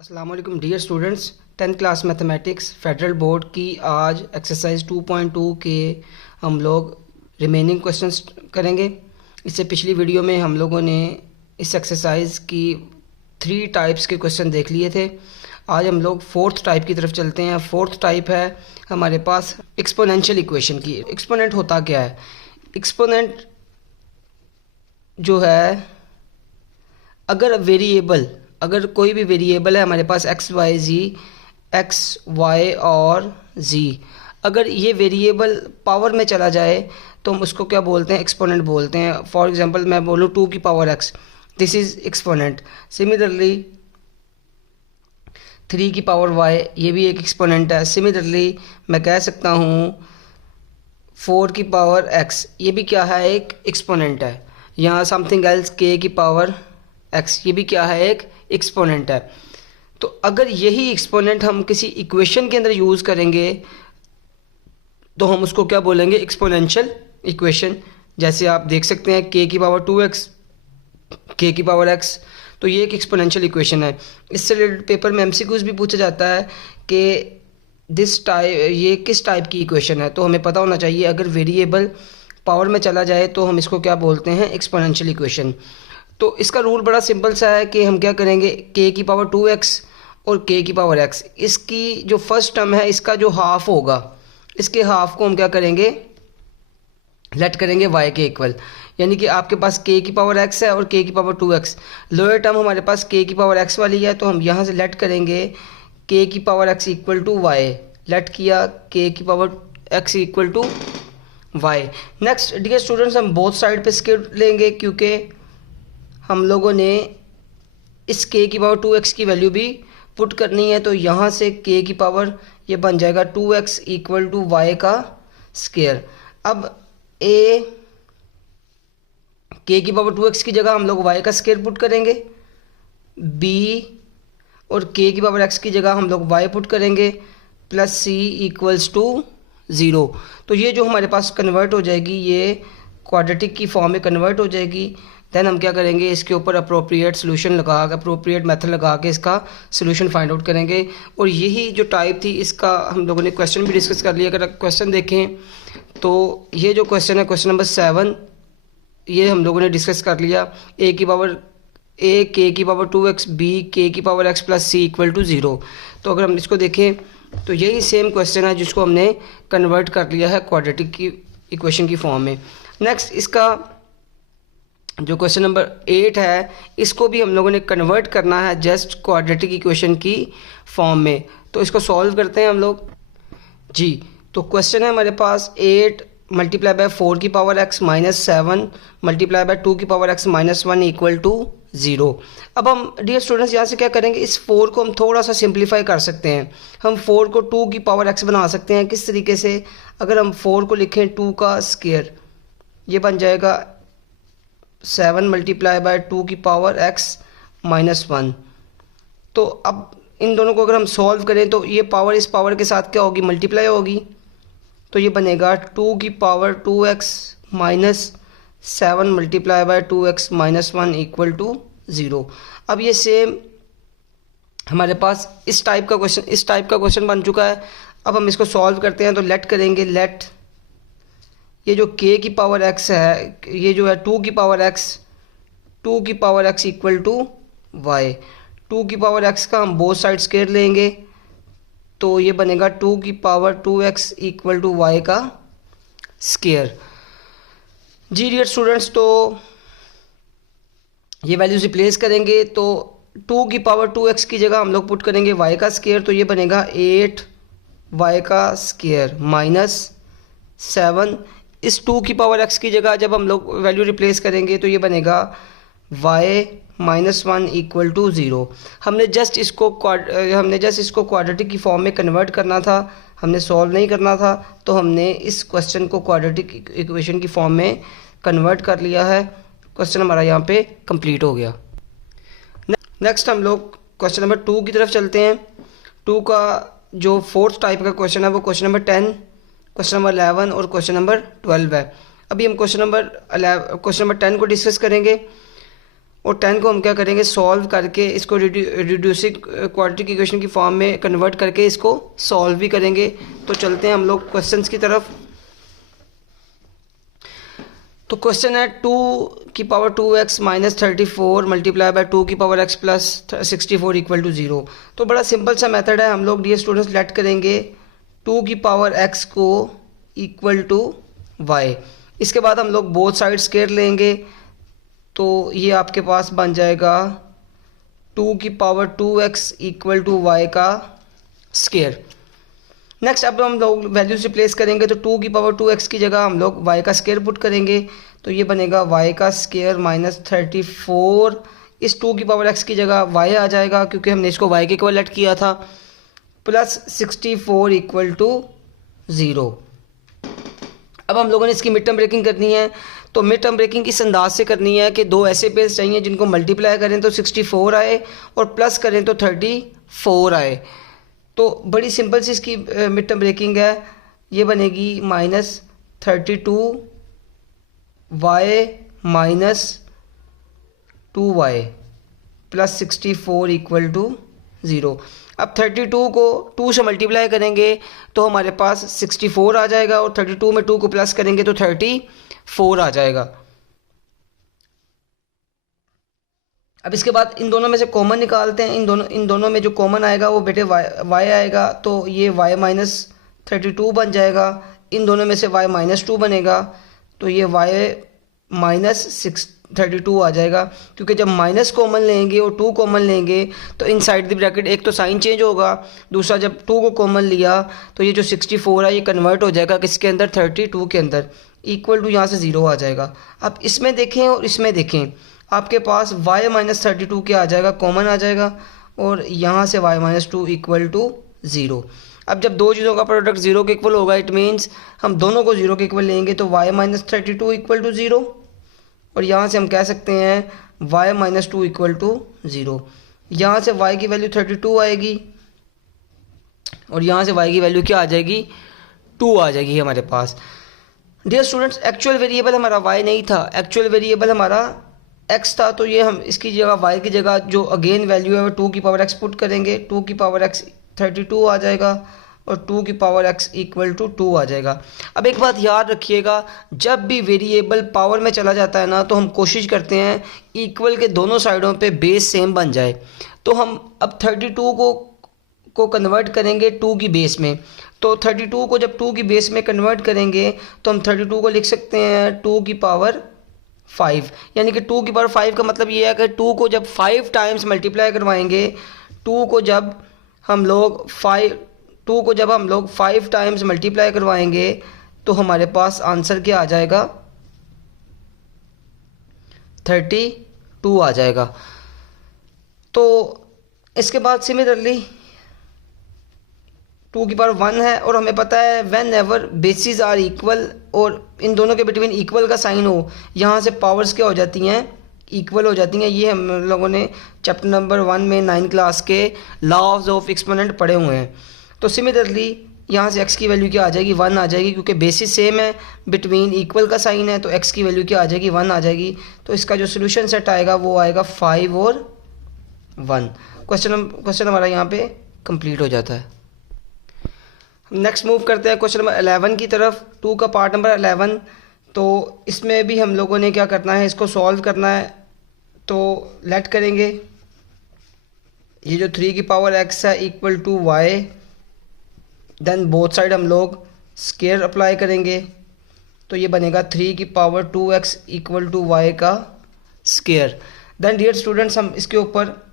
अस्सलाम वालेकुम dear students. 10th class mathematics federal board की आज एक्सरसाइज 2.2 के हम लोग रिमेनिंग क्वेश्चंस करेंगे। इससे पिछली वीडियो में हम लोगों ने इस एक्सरसाइज की 3 टाइप्स के क्वेश्चन देख लिए थे। आज हम लोग 4th टाइप की तरफ चलते हैं। 4th टाइप है हमारे पास एक्सपोनेंशियल इक्वेशन की। एक्सपोनेंट होता क्या है? एक्सपोनेंट जो है, अगर कोई भी वेरिएबल है हमारे पास एक्स वाई और जी, अगर ये वेरिएबल पावर में चला जाए तो हम उसको क्या बोलते हैं? एक्सपोनेंट बोलते हैं। फॉर एग्जांपल मैं बोलूँ 2 की power x, this is exponent. Similarly 3 की पावर वाई, ये भी एक एक्सपोनेंट है। सिमिलरली मैं कह सकता हूँ 4 की पावर एक्स, ये भी क्या है? एक एक्सपोनेंट है। यहाँ समथिंग एल्स k की पावर x, ये भी क्या है? एक एक्सपोनेंट है। तो अगर यही एक्सपोनेंट हम किसी इक्वेशन के अंदर यूज़ करेंगे तो हम उसको क्या बोलेंगे? Exponential equation. जैसे आप देख सकते हैं k की पावर 2x, k की पावर x, तो ये एक एक्सपोनेंशियल इक्वेशन है। इससे रिलेटेड पेपर में एमसीक्यूज भी पूछा जाता है कि ये किस टाइप की इक्वेशन है। तो हमें पता होना चाहिए अगर वेरिएबल पावर में चला जाए तो हम इसको क्या बोलते हैं? Exponential equation. तो इसका रूल बड़ा सिंपल सा है कि हम क्या करेंगे, k की पावर 2x और k की पावर x, इसकी जो फर्स्ट टर्म है इसका जो हाफ होगा, इसके हाफ को हम क्या करेंगे? लेट करेंगे y के इक्वल। यानी कि आपके पास k की पावर x है और k की पावर 2x, लोअर टर्म हमारे पास k की पावर x वाली है, तो हम यहाँ से लेट करेंगे k की power x equal to y। Let किया k की power x equal to y। Next dear students, हम बोथ साइड पे स्क्वायर लेंगे क्योंकि हम लोगों ने इस k की पावर 2x की वैल्यू भी पुट करनी है। तो यहाँ से k की पावर ये बन जाएगा 2x इक्वल टू वाई का स्क्वायर। अब k की पावर 2x की जगह हम लोग y का स्क्वायर पुट करेंगे, b और k की पावर x की जगह हम लोग y पुट करेंगे, प्लस c इक्वल्स टू 0। तो ये जो हमारे पास कन्वर्ट हो जाएगी, ये क्वाड्रेटिक की फॉर्म में कन्वर्ट हो जाएगी। देन हम क्या करेंगे? इसके ऊपर अप्रोप्रिएट सोल्यूशन लगा के, अप्रोप्रिएट मेथड लगा के इसका सोल्यूशन फाइंड आउट करेंगे। और यही जो टाइप थी इसका हम लोगों ने क्वेश्चन भी डिस्कस कर लिया। अगर क्वेश्चन देखें तो ये जो क्वेश्चन है, क्वेश्चन नंबर 7, ये हम लोगों ने डिस्कस कर लिया। k की पावर 2x, b k की power x plus c equal to 0। तो अगर हम इसको देखें तो यही सेम क्वेश्चन है जिसको हमने कन्वर्ट कर लिया है क्वाड्रेटिक की इक्वेशन की फॉर्म में। नेक्स्ट इसका जो क्वेश्चन नंबर 8 है, इसको भी हम लोगों ने कन्वर्ट करना है जस्ट क्वाड्रेटिक इक्वेशन की फॉर्म में। तो इसको सॉल्व करते हैं हम लोग जी। तो क्वेश्चन है हमारे पास 8 मल्टीप्लाई बाय 4 की power x minus 7 multiply by 2 की power x minus 1 equal to 0। अब हम डियर स्टूडेंट्स यहाँ से क्या करेंगे? इस 4 को हम थोड़ा सा सिंप्लीफाई कर सकते हैं। हम 4 को 2 की पावर x बना सकते हैं। किस तरीके से? अगर हम 4 को लिखें 2 का स्क्वायर, ये बन जाएगा 7 मल्टीप्लाई बाय 2 की पावर x माइनस 1। तो अब इन दोनों को अगर हम सॉल्व करें तो ये पावर इस पावर के साथ क्या होगी? मल्टीप्लाई होगी। तो ये बनेगा 2 की power 2x minus 7 multiply by 2x minus 1 equal to 0। अब ये सेम हमारे पास इस टाइप का क्वेश्चन बन चुका है। अब हम इसको सॉल्व करते हैं। तो लेट करेंगे, लेट ये जो k की पावर x है, ये जो है 2 की power x equal to y। 2 की पावर x का हम बोथ साइड स्क्वायर लेंगे, तो ये बनेगा 2 की power 2x equal to y का स्क्वायर। जी डियर स्टूडेंट्स, तो ये वैल्यूज रिप्लेस करेंगे तो 2 की पावर 2x की जगह हम लोग पुट करेंगे y का स्क्वायर, तो ये बनेगा 8y का स्क्वायर माइनस 7। इस 2 की पावर x की जगह जब हम लोग वैल्यू रिप्लेस करेंगे तो ये बनेगा y माइनस 1 इक्वल टू 0। हमने जस्ट इसको क्वाड्रेटिक की फॉर्म में कन्वर्ट करना था, हमने सॉल्व नहीं करना था। तो हमने इस क्वेश्चन को क्वाड्रेटिक इक्वेशन की फॉर्म में कन्वर्ट कर लिया है। क्वेश्चन हमारा यहाँ पे कंप्लीट हो गया। नेक्स्ट हम लोग क्वेश्चन नंबर 2 की तरफ चलते हैं। 2 का जो 4th टाइप का क्वेश्चन है वो क्वेश्चन नंबर 10, क्वेश्चन नंबर 11 और क्वेश्चन नंबर 12 है। अभी हम क्वेश्चन नंबर 10 को डिस्कस करेंगे। और 10 को हम क्या करेंगे, सॉल्व करके इसको रिड्यूसिंग क्वाड्रेटिक इक्वेशन की फॉर्म में कन्वर्ट करके इसको सॉल्व भी करेंगे। तो चलते हैं हम लोग क्वेश्चंस की तरफ। तो क्वेश्चन है 2^2x minus 34 multiply by 2^x plus 64 equal to 0। तो बड़ा सिंपल सा मेथड है। हम लोग डियर स्टूडेंट्स लेट करेंगे 2^x को इक्वल टू y। इसके बाद हम लोग बोथ साइड स्क्वायर लेंगे, तो ये आपके पास बन जाएगा 2^2x इक्वल टू y का स्क्वायर। नेक्स्ट अब हम लोग वैल्यूज रिप्लेस करेंगे, तो 2^2x की जगह हम लोग y का स्क्वायर पुट करेंगे, तो ये बनेगा y का स्क्वायर माइनस 34। इस 2^x की जगह y आ जाएगा क्योंकि हमने इसको y के इक्वल लेट किया था, प्लस 64 इक्वल टू 0। अब हम लोगों ने इसकी मिड टर्म ब्रेकिंग करनी है। तो मिड टर्म ब्रेकिंग इस अंदाज से करनी है कि दो ऐसे पेयर्स चाहिए जिनको मल्टीप्लाई करें तो 64 आए और प्लस करें तो 34 आए। तो बड़ी सिंपल सी इसकी मिड टर्म ब्रेकिंग है। ये बनेगी minus 32y minus 2y plus 64 equal to 0। अब 32 को 2 से मल्टीप्लाई करेंगे तो हमारे पास 64 आ जाएगा और 32 में 2 को प्लस करेंगे तो 34 आ जाएगा। अब इसके बाद इन दोनों में से कॉमन निकालते हैं। इन दोनों में जो कॉमन आएगा वो बेटे y आएगा, तो ये y माइनस 32 बन जाएगा। इन दोनों में से y माइनस 2 बनेगा, तो ये y माइनस 32 आ जाएगा। क्योंकि जब माइनस कॉमन लेंगे और 2 कॉमन लेंगे तो इन साइड द ब्रैकेट एक तो साइन चेंज होगा, दूसरा जब 2 को कॉमन लिया तो ये जो 64 है ये कन्वर्ट हो जाएगा किसके अंदर, 32 के अंदर, इक्वल टू यहाँ से 0 आ जाएगा। अब इसमें देखें और इसमें देखें, आपके पास y माइनस 32 क्या आ जाएगा, कॉमन आ जाएगा, और यहाँ से y माइनस 2 इक्वल टू 0। अब जब दो चीज़ों का प्रोडक्ट 0 के इक्वल होगा, इट मीन्स हम दोनों को 0 के इक्वल लेंगे, तो y माइनस 32 इक्वल टू 0, और यहाँ से हम कह सकते हैं y माइनस 2 इक्वल टू 0। यहाँ से y की वैल्यू 32 आएगी और यहाँ से y की वैल्यू क्या आ जाएगी, 2 आ जाएगी हमारे पास। डियर स्टूडेंट्स, एक्चुअल वेरिएबल हमारा y नहीं था, एक्चुअल वेरिएबल हमारा x था। तो ये हम इसकी जगह y की जगह जो अगेन वैल्यू है वो 2^x पुट करेंगे, 2^x 32 आ जाएगा और 2^x इक्वल टू 2 आ जाएगा। अब एक बात याद रखिएगा, जब भी वेरिएबल पावर में चला जाता है ना, तो हम कोशिश करते हैं इक्वल के दोनों साइडों पे बेस सेम बन जाए। तो हम अब 32 को कन्वर्ट करेंगे 2 की बेस में, तो 32 को जब 2 की बेस में कन्वर्ट करेंगे तो हम 32 को लिख सकते हैं 2^5, यानी कि 2^5 का मतलब ये है कि 2 को जब 5 टाइम्स मल्टीप्लाई करवाएंगे, 2 को जब हम लोग 5 टाइम्स मल्टीप्लाई करवाएंगे तो हमारे पास आंसर क्या आ जाएगा, 32 आ जाएगा। तो इसके बाद सिमिलरली 2^1 है और हमें पता है whenever bases are equal, और इन दोनों के बिटवीन इक्वल का साइन हो, यहाँ से पावर्स क्या हो जाती हैं, इक्वल हो जाती हैं। ये हम लोगों ने चैप्टर नंबर 1 में 9 क्लास के लॉज ऑफ एक्सपोनेंट पढ़े हुए हैं। तो सिमिलरली यहाँ से x की वैल्यू क्या आ जाएगी, 1 आ जाएगी, क्योंकि बेसिस सेम है, बिटवीन इक्वल का साइन है, तो x की वैल्यू क्या आ जाएगी, 1 आ जाएगी। तो इसका जो सोल्यूशन सेट आएगा वो आएगा 5 और 1। क्वेश्चन हमारा यहाँ पे कंप्लीट हो जाता है। नेक्स्ट मूव करते हैं क्वेश्चन नंबर 11 की तरफ, 2 का पार्ट नंबर 11। तो इसमें भी हम लोगों ने क्या करना है, इसको सॉल्व करना है। तो लेट करेंगे ये जो 3^x है equal to y, then both side हम लोग स्क्वायर अप्लाई करेंगे, तो ये बनेगा 3^2x इक्वल टू y का स्क्वायर। देन डियर स्टूडेंट्स, हम इसके ऊपर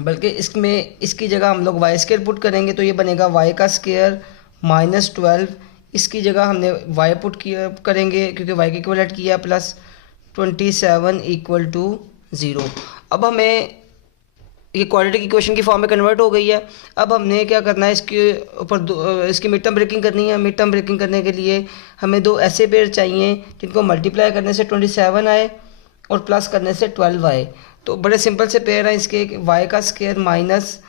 बल्कि इसकी जगह हम लोग y स्क्वायर पुट करेंगे, तो ये बनेगा y का स्क्वायर माइनस 12। इसकी जगह हमने y पुट करेंगे क्योंकि y के इक्वलेंट किया, प्लस 27 इक्वल टू 0। अब हमें ये क्वाड्रेटिक इक्वेशन की फॉर्म में कन्वर्ट हो गई है। अब हमने क्या करना है, इसके ऊपर इसकी मिड टर्म ब्रेकिंग करनी है। मिड टर्म ब्रेकिंग करने के लिए हमें दो ऐसे पेयर चाहिए जिनको मल्टीप्लाई करने से 27 आए और प्लस करने से 12 आए। तो बड़े सिंपल से पेयर हैं इसके, y का square minus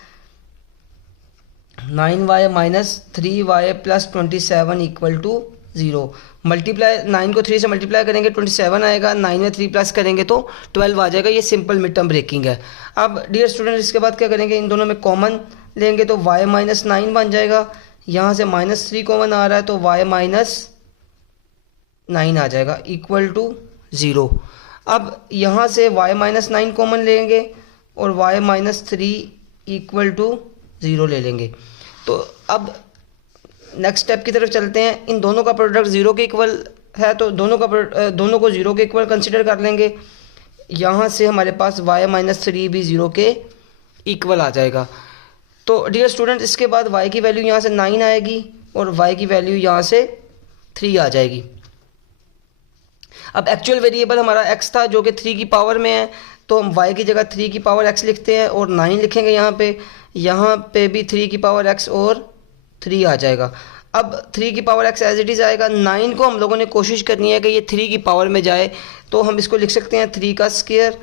9y minus 3y plus 27 equal to 0। Multiply 9 को 3 से मल्टीप्लाई करेंगे 27 आएगा, 9 में 3 प्लस करेंगे तो 12 आ जाएगा। ये सिंपल मिड टर्म ब्रेकिंग है। अब डियर स्टूडेंट इसके बाद क्या करेंगे, इन दोनों में कॉमन लेंगे तो y माइनस 9 बन जाएगा। यहाँ से -3 कॉमन आ रहा है तो y माइनस 9 आ जाएगा इक्वल टू 0। अब यहाँ से y माइनस 9 कॉमन लेंगे और y माइनस 3 इक्वल टू 0 ले लेंगे। तो अब नेक्स्ट स्टेप की तरफ चलते हैं। इन दोनों का प्रोडक्ट 0 के इक्वल है तो दोनों को 0 के इक्वल कंसिडर कर लेंगे। यहाँ से हमारे पास y माइनस 3 भी 0 के इक्वल आ जाएगा। तो डियर स्टूडेंट इसके बाद y की वैल्यू यहाँ से 9 आएगी और y की वैल्यू यहाँ से 3 आ जाएगी। अब एक्चुअल वेरिएबल हमारा x था जो कि 3 की पावर में है, तो हम y की जगह 3 की पावर x लिखते हैं और 9 लिखेंगे यहाँ पे भी 3 की पावर x और 3 आ जाएगा। अब 3 की power x as it is आएगा। 9 को हम लोगों ने कोशिश करनी है कि ये 3 की पावर में जाए, तो हम इसको लिख सकते हैं 3 का स्क्वायर,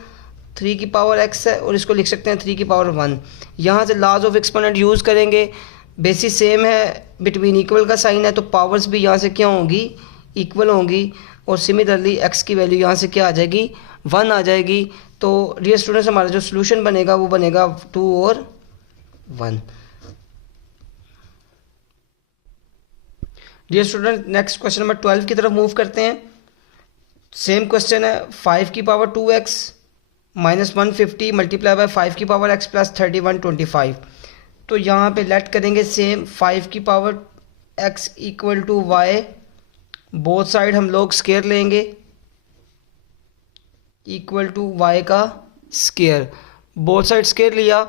3 की पावर x है, और इसको लिख सकते हैं 3 की पावर 1। यहाँ से लॉज ऑफ एक्सपोनेंट यूज़ करेंगे, बेसिस सेम है, बिटवीन इक्वल का साइन है तो पावर्स भी यहाँ से क्या होंगी, इक्वल होंगी। और सिमिलरली x की वैल्यू यहाँ से क्या आ जाएगी, 1 आ जाएगी। तो डियर स्टूडेंट्स हमारा जो सोल्यूशन बनेगा वो बनेगा 2 और 1। Dear student next question number 12 की तरफ मूव करते हैं। सेम क्वेश्चन है, 5 की power 2x minus 150 multiply by 5 की पावर x प्लस 3125। तो यहाँ पे लेट करेंगे सेम 5 की power x equal to y, both side हम लोग स्क्वायर लेंगे इक्वल टू y का स्क्वायर, बोथ साइड स्क्वायर लिया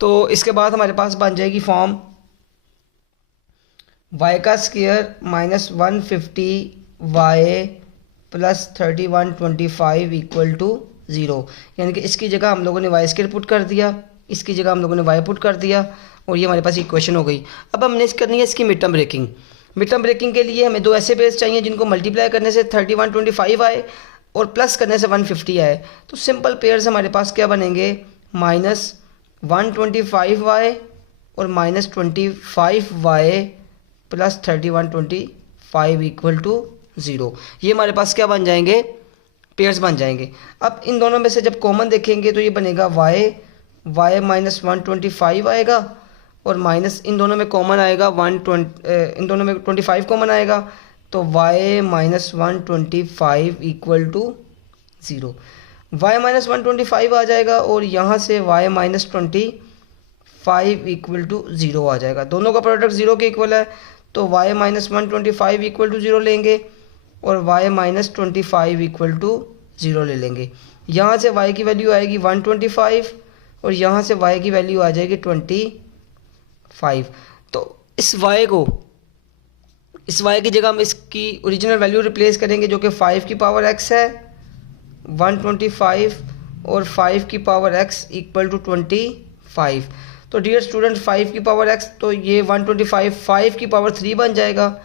तो इसके बाद हमारे पास बन जाएगी फॉर्म y का square minus 150y plus 3125 equal to 0। यानी कि इसकी जगह हम लोगों ने y स्क्वायर पुट कर दिया, इसकी जगह हम लोगों ने y पुट कर दिया और ये हमारे पास इक्वेशन हो गई। अब हमने करनी है इसकी mid term breaking. Mid term breaking के लिए हमें दो ऐसे पेयर्स चाहिए जिनको मल्टीप्लाई करने से 3125 आए और प्लस करने से 150 आए। तो सिंपल पेयर्स हमारे पास क्या बनेंगे, -125y और -25y प्लस 3125 इक्वल टू 0। ये हमारे पास क्या बन जाएंगे, पेयर्स बन जाएंगे। अब इन दोनों में से जब कॉमन देखेंगे तो ये बनेगा y माइनस 125 आएगा और माइनस इन दोनों में कॉमन आएगा 120, इन दोनों में 25 कॉमन आएगा तो y minus 125 equal to 0। y minus 125 आ जाएगा और यहाँ से y माइनस 25 इक्वल टू 0 आ जाएगा। दोनों का प्रोडक्ट 0 के इक्वल है तो y माइनस 125 इक्वल टू 0 लेंगे और y माइनस 25 इक्वल टू 0 ले लेंगे। यहाँ से y की वैल्यू आएगी 125 और यहाँ से y की वैल्यू आ जाएगी 25। तो इस y की जगह हम इसकी ओरिजिनल वैल्यू रिप्लेस करेंगे जो कि 5 की पावर x है, 125 और 5 की पावर x इक्वल टू 25। तो डियर स्टूडेंट 5 की पावर x तो ये 125 5 की पावर 3 बन जाएगा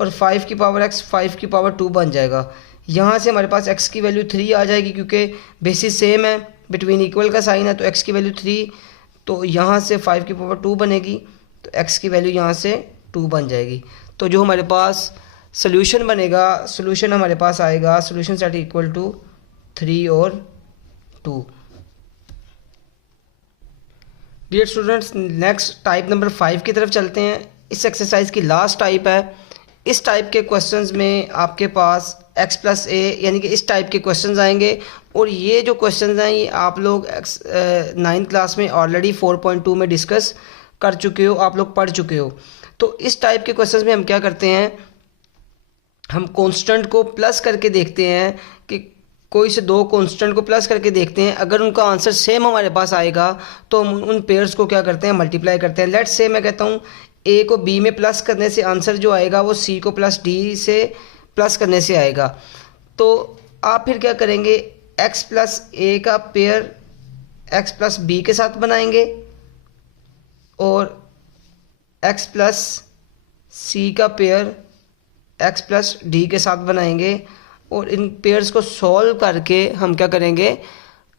और 5 की पावर x 5 की पावर 2 बन जाएगा। यहाँ से हमारे पास x की वैल्यू 3 आ जाएगी क्योंकि बेसिस सेम है, बिटवीन इक्वल का साइन है तो x की वैल्यू 3, तो यहाँ से 5 की पावर 2 बनेगी तो x की वैल्यू यहाँ से 2 बन जाएगी। तो जो हमारे पास सोल्यूशन बनेगा, सोल्यूशन हमारे पास आएगा, सोल्यूशन सेट इक्वल टू 3 और 2। Dear students next type number 5 की तरफ चलते हैं। इस एक्सरसाइज की लास्ट टाइप है। इस टाइप के क्वेश्चंस में आपके पास x प्लस a यानी कि इस टाइप के क्वेश्चंस आएंगे और ये जो क्वेश्चंस हैं ये आप लोग 9th क्लास में ऑलरेडी 4.2 में डिस्कस कर चुके हो, आप लोग पढ़ चुके हो। तो इस टाइप के क्वेश्चंस में हम क्या करते हैं, हम कांस्टेंट को प्लस करके देखते हैं कि कोई से दो कांस्टेंट को प्लस करके देखते हैं। अगर उनका आंसर सेम हमारे पास आएगा तो हम उन पेयर्स को क्या करते हैं, मल्टीप्लाई करते हैं। लेट्स से मैं कहता हूँ a को b में प्लस करने से आंसर जो आएगा वो c को प्लस d से प्लस करने से आएगा। तो आप फिर क्या करेंगे, x प्लस a का पेयर x प्लस b के साथ बनाएंगे और x प्लस c का पेयर x प्लस d के साथ बनाएंगे और इन पेयर्स को सॉल्व करके हम क्या करेंगे,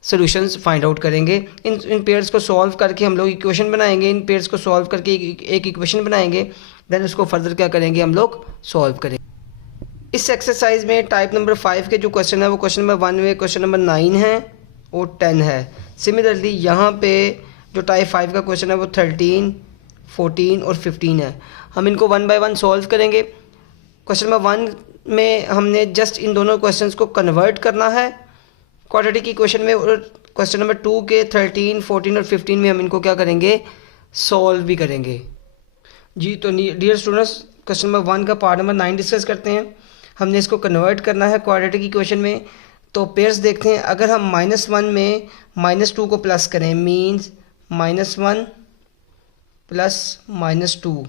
सॉल्यूशंस फाइंड आउट करेंगे। इन पेयर्स को सॉल्व करके हम लोग इक्वेशन बनाएंगे, इन पेयर्स को सॉल्व करके एक इक्वेशन बनाएंगे, देन उसको फर्दर क्या करेंगे हम लोग सॉल्व करेंगे। इस एक्सरसाइज में टाइप नंबर 5 के जो क्वेश्चन है वो क्वेश्चन नंबर 1 में क्वेश्चन नंबर 9 है और 10 है। सिमिलरली यहाँ पे जो टाइप 5 का क्वेश्चन है वो 13, 14 और 15 है। हम इनको 1 बाय 1 सॉल्व करेंगे। क्वेश्चन नंबर 1 में हमने जस्ट इन दोनों क्वेश्चंस को कन्वर्ट करना है क्वाड्रेटिक इक्वेशन में, और क्वेश्चन नंबर 2 के 13, 14 और 15 में हम इनको क्या करेंगे सॉल्व भी करेंगे जी। तो डियर स्टूडेंट्स, क्वेश्चन नंबर 1 का पार्ट नंबर 9 डिस्कस करते हैं। हमने इसको कन्वर्ट करना है क्वाड्रेटिक इक्वेशन में। तो पेयर्स देखते हैं, अगर हम -1 में -2 को प्लस करें मीन्स -1 प्लस -2।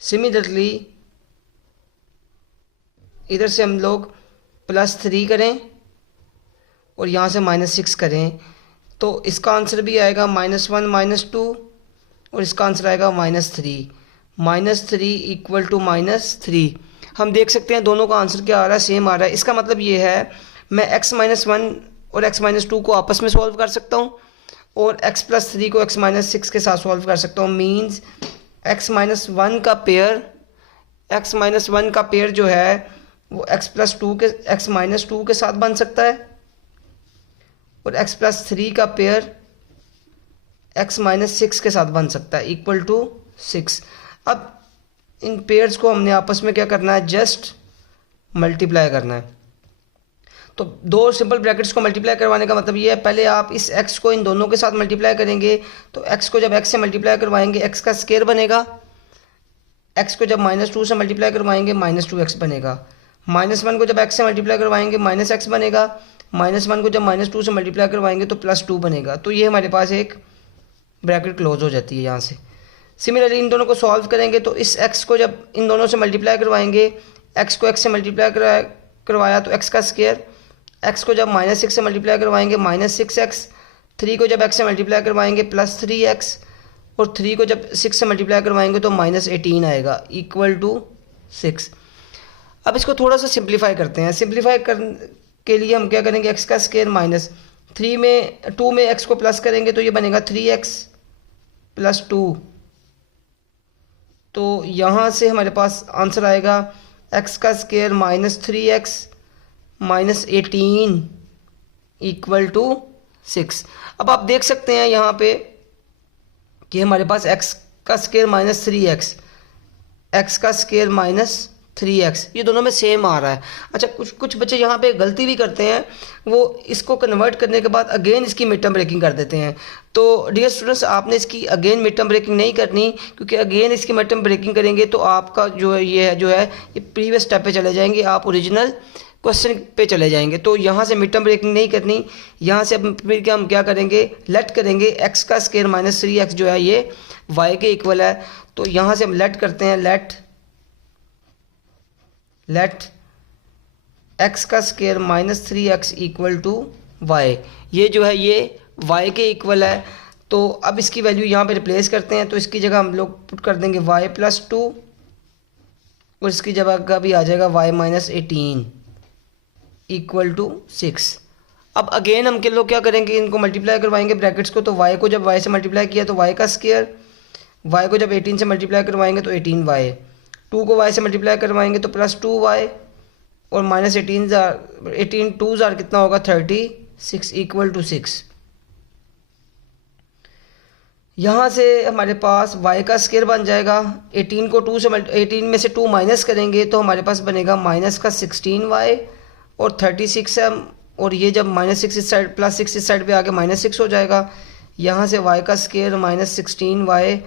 सिमिलरली इधर से हम लोग +3 करें और यहाँ से -6 करें तो इसका आंसर भी आएगा -1 -2 और इसका आंसर आएगा -3। -3 इक्वल टू -3। हम देख सकते हैं दोनों का आंसर क्या आ रहा है, सेम आ रहा है। इसका मतलब ये है मैं x-1 और x-2 को आपस में सॉल्व कर सकता हूँ और x+3 को x-6 के साथ सॉल्व कर सकता हूँ। मीन्स x-1 का पेयर जो है वो x-2 के साथ बन सकता है और x+3 का पेयर x-6 के साथ बन सकता है इक्वल टू 6। अब इन पेयर्स को हमने आपस में क्या करना है, जस्ट मल्टीप्लाई करना है। तो दो सिंपल ब्रैकेट्स को मल्टीप्लाई करवाने का मतलब ये है, पहले आप इस x को इन दोनों के साथ मल्टीप्लाई करेंगे तो x को जब x से मल्टीप्लाई करवाएंगे x का स्क्वायर बनेगा, x को जब -2 से मल्टीप्लाई करवाएंगे -2x बनेगा, -1 को जब x से मल्टीप्लाई करवाएंगे -x बनेगा, -1 को जब -2 से मल्टीप्लाई करवाएंगे तो +2 बनेगा। तो ये हमारे पास एक ब्रैकेट क्लोज हो जाती है यहाँ से। सिमिलरली इन दोनों को सॉल्व करेंगे तो इस x को जब इन दोनों से मल्टीप्लाई करवाएंगे, x को x से मल्टीप्लाई करवाया तो x का स्क्वायर, x को जब -6 से मल्टीप्लाई करवाएंगे -6x, 3 को जब x से मल्टीप्लाई करवाएंगे +3x और 3 को जब 6 से मल्टीप्लाई करवाएंगे तो -18 आएगा इक्वल टू 6। अब इसको थोड़ा सा सिंप्लीफाई करते हैं। सिंप्लीफाई के लिए हम क्या करेंगे, x का स्क्वायर -2 में x को प्लस करेंगे तो ये बनेगा 3x + 2। तो यहाँ से हमारे पास आंसर आएगा x का स्क्वायर -3x -18 इक्वल टू 6। अब आप देख सकते हैं यहाँ पे कि हमारे पास x का स्क्वायर -3x, x का स्क्वायर -3x, ये दोनों में सेम आ रहा है। अच्छा, कुछ बच्चे यहाँ पे गलती भी करते हैं, वो इसको कन्वर्ट करने के बाद अगेन इसकी मिड टर्म ब्रेकिंग कर देते हैं। तो डियर स्टूडेंट्स, आपने इसकी अगेन मिड टर्म ब्रेकिंग नहीं करनी, क्योंकि अगेन इसकी मिड टर्म ब्रेकिंग करेंगे तो आपका जो है ये प्रीवियस स्टेप पे चले जाएंगे, आप ओरिजिनल क्वेश्चन पे चले जाएंगे। तो यहाँ से मिड टर्म ब्रेकिंग नहीं करनी। यहाँ से फिर हम क्या करेंगे, लेट करेंगे x का स्क्वायर -3x जो है ये y के इक्वल है। तो यहाँ से हम लेट करते हैं, लेट x का square -3x equal to y, ये जो है ये y के इक्वल है। तो अब इसकी वैल्यू यहाँ पे रिप्लेस करते हैं, तो इसकी जगह हम लोग पुट कर देंगे y + 2 और इसकी जगह का भी आ जाएगा y -18 इक्वल टू 6। अब अगेन हम के लोग क्या करेंगे, इनको मल्टीप्लाई करवाएंगे ब्रैकेट्स को। तो y को जब y से मल्टीप्लाई किया तो y का स्क्वायर, y को जब 18 से मल्टीप्लाई करवाएंगे तो 18y, 2 को y से मल्टीप्लाई करवाएंगे तो +2y और -18 2 जार कितना होगा 36 इक्वल टू 6। यहाँ से हमारे पास y का स्क्वायर बन जाएगा, 18 में से 2 माइनस करेंगे तो हमारे पास बनेगा -16y और 36 है, और ये जब -6 इस साइड +6 इस साइड पे आके -6 हो जाएगा। यहाँ से y का स्क्वायर -16y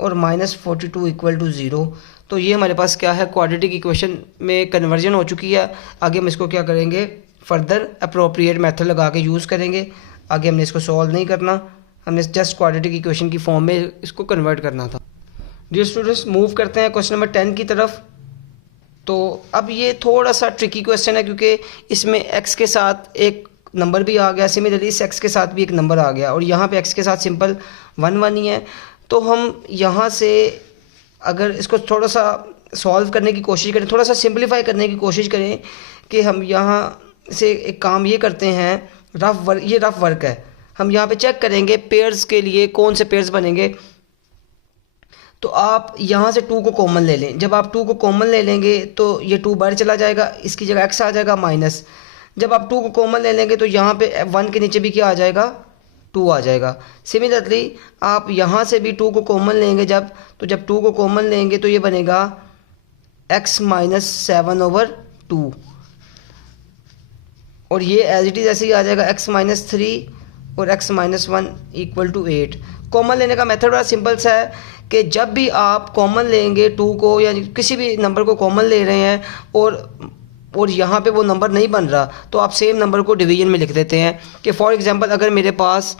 और -42 इक्वल टू 0। तो ये हमारे पास क्या है, क्वाड्रेटिक इक्वेशन में कन्वर्जन हो चुकी है। आगे हम इसको क्या करेंगे, फर्दर अप्रोप्रिएट मेथड लगा के यूज़ करेंगे। आगे हमने इसको सॉल्व नहीं करना, हमने जस्ट क्वाड्रेटिक इक्वेशन की फॉर्म में इसको कन्वर्ट करना था। डियर स्टूडेंट्स, मूव करते हैं क्वेश्चन नंबर 10 की तरफ। तो अब ये थोड़ा सा ट्रिकी क्वेश्चन है, क्योंकि इसमें x के साथ एक नंबर भी आ गया, सिमिलरली इस x के साथ भी एक नंबर आ गया, और यहाँ पे x के साथ सिंपल 1 1 ही है। तो हम यहाँ से अगर इसको थोड़ा सा सॉल्व करने की कोशिश करें, थोड़ा सा सिंपलीफाई करने की कोशिश करें, कि हम यहाँ से एक काम ये करते हैं, ये रफ वर्क है। हम यहाँ पे चेक करेंगे पेयर्स के लिए कौन से पेयर्स बनेंगे। तो आप यहाँ से 2 को कॉमन ले लें। जब आप 2 को कॉमन ले लेंगे तो ये 2 बाहर चला जाएगा, इसकी जगह x आ जाएगा माइनस। जब आप 2 को कॉमन ले लेंगे तो यहाँ पे 1 के नीचे भी क्या आ जाएगा, 2 आ जाएगा। सिमिलरली आप यहाँ से भी 2 को कॉमन लेंगे तो जब 2 को कॉमन लेंगे तो ये बनेगा x माइनस 7/2 और ये एज इट इज़ ऐसे ही आ जाएगा x माइनस 3 और x minus 1 equal to 8। Common लेने का मेथड बड़ा सिंपल सा है कि जब भी आप कॉमन लेंगे 2 को या किसी भी नंबर को कॉमन ले रहे हैं और यहाँ पे वो नंबर नहीं बन रहा तो आप सेम नंबर को डिवीजन में लिख देते हैं। कि फॉर एग्जांपल अगर मेरे पास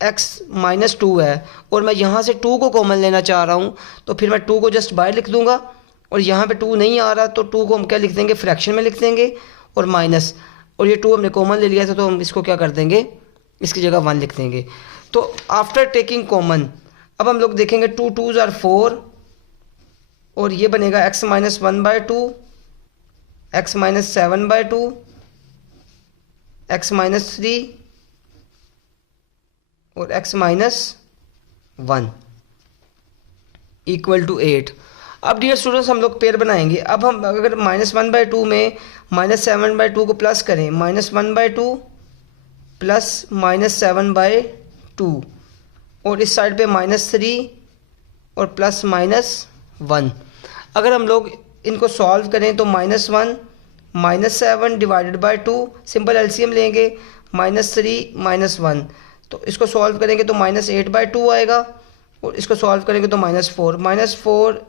x माइनस 2 है और मैं यहाँ से 2 को कॉमन लेना चाह रहा हूँ तो फिर मैं 2 को जस्ट बाहर लिख दूँगा और यहाँ पे 2 नहीं आ रहा तो 2 को हम क्या लिख देंगे, फ्रैक्शन में लिख देंगे और माइनस, और ये 2 हमने कॉमन ले लिया था तो हम इसको क्या कर देंगे, इसकी जगह 1 लिख देंगे। तो आफ्टर टेकिंग कॉमन अब हम लोग देखेंगे 2 2s are 4 और ये बनेगा x minus 1/2, x minus 7/2, x minus 3 और x माइनस 1 इक्वल टू 8। अब डियर स्टूडेंट्स हम लोग पेयर बनाएंगे। अब हम अगर -1/2 में -7/2 को प्लस करें, -1/2 प्लस -7/2 और इस साइड पे -3 और प्लस -1। अगर हम लोग इनको सॉल्व करें तो -1 -7 डिवाइडेड बाय 2, सिंपल एलसीएम लेंगे, -3 -1 तो इसको सॉल्व करेंगे तो -8/2 आएगा और इसको सॉल्व करेंगे तो -4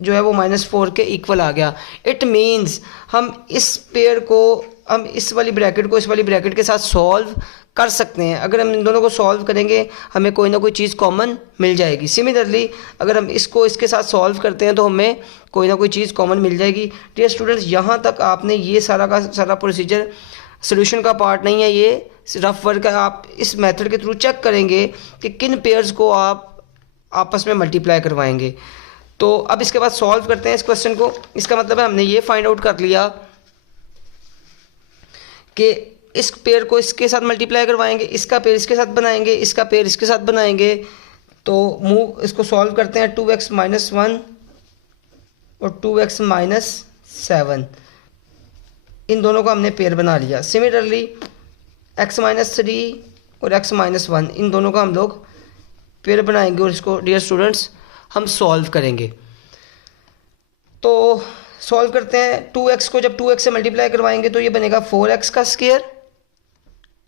जो है वो -4 के इक्वल आ गया। इट मीन्स हम इस पेयर को हम इस वाली ब्रैकेट को इस वाली ब्रैकेट के साथ सॉल्व कर सकते हैं। अगर हम इन दोनों को सॉल्व करेंगे हमें कोई ना कोई चीज़ कॉमन मिल जाएगी। सिमिलरली अगर हम इसको इसके साथ सॉल्व करते हैं तो हमें कोई ना कोई चीज़ कॉमन मिल जाएगी। डियर स्टूडेंट्स यहाँ तक आपने ये सारा का सारा प्रोसीजर सोल्यूशन का पार्ट नहीं है, ये रफ वर्क है। आप इस मेथड के थ्रू चेक करेंगे कि किन पेयर्स को आप आपस में मल्टीप्लाई करवाएंगे। तो अब इसके बाद सॉल्व करते हैं इस क्वेश्चन को। इसका मतलब है हमने ये फाइंड आउट कर लिया कि इस पेयर को इसके साथ मल्टीप्लाई करवाएंगे, इसका पेयर इसके साथ बनाएंगे, इसका पेयर इसके साथ बनाएंगे। तो मूव इसको सॉल्व करते हैं, 2x माइनस 1 और 2x माइनस 7 इन दोनों का हमने पेयर बना लिया। सिमिलरली x माइनस 3 और x माइनस 1 इन दोनों का हम लोग पेयर बनाएंगे और इसको डियर स्टूडेंट्स हम सॉल्व करेंगे। तो सॉल्व करते हैं, 2x को जब 2x से मल्टीप्लाई करवाएंगे तो ये बनेगा 4x का स्क्वायर,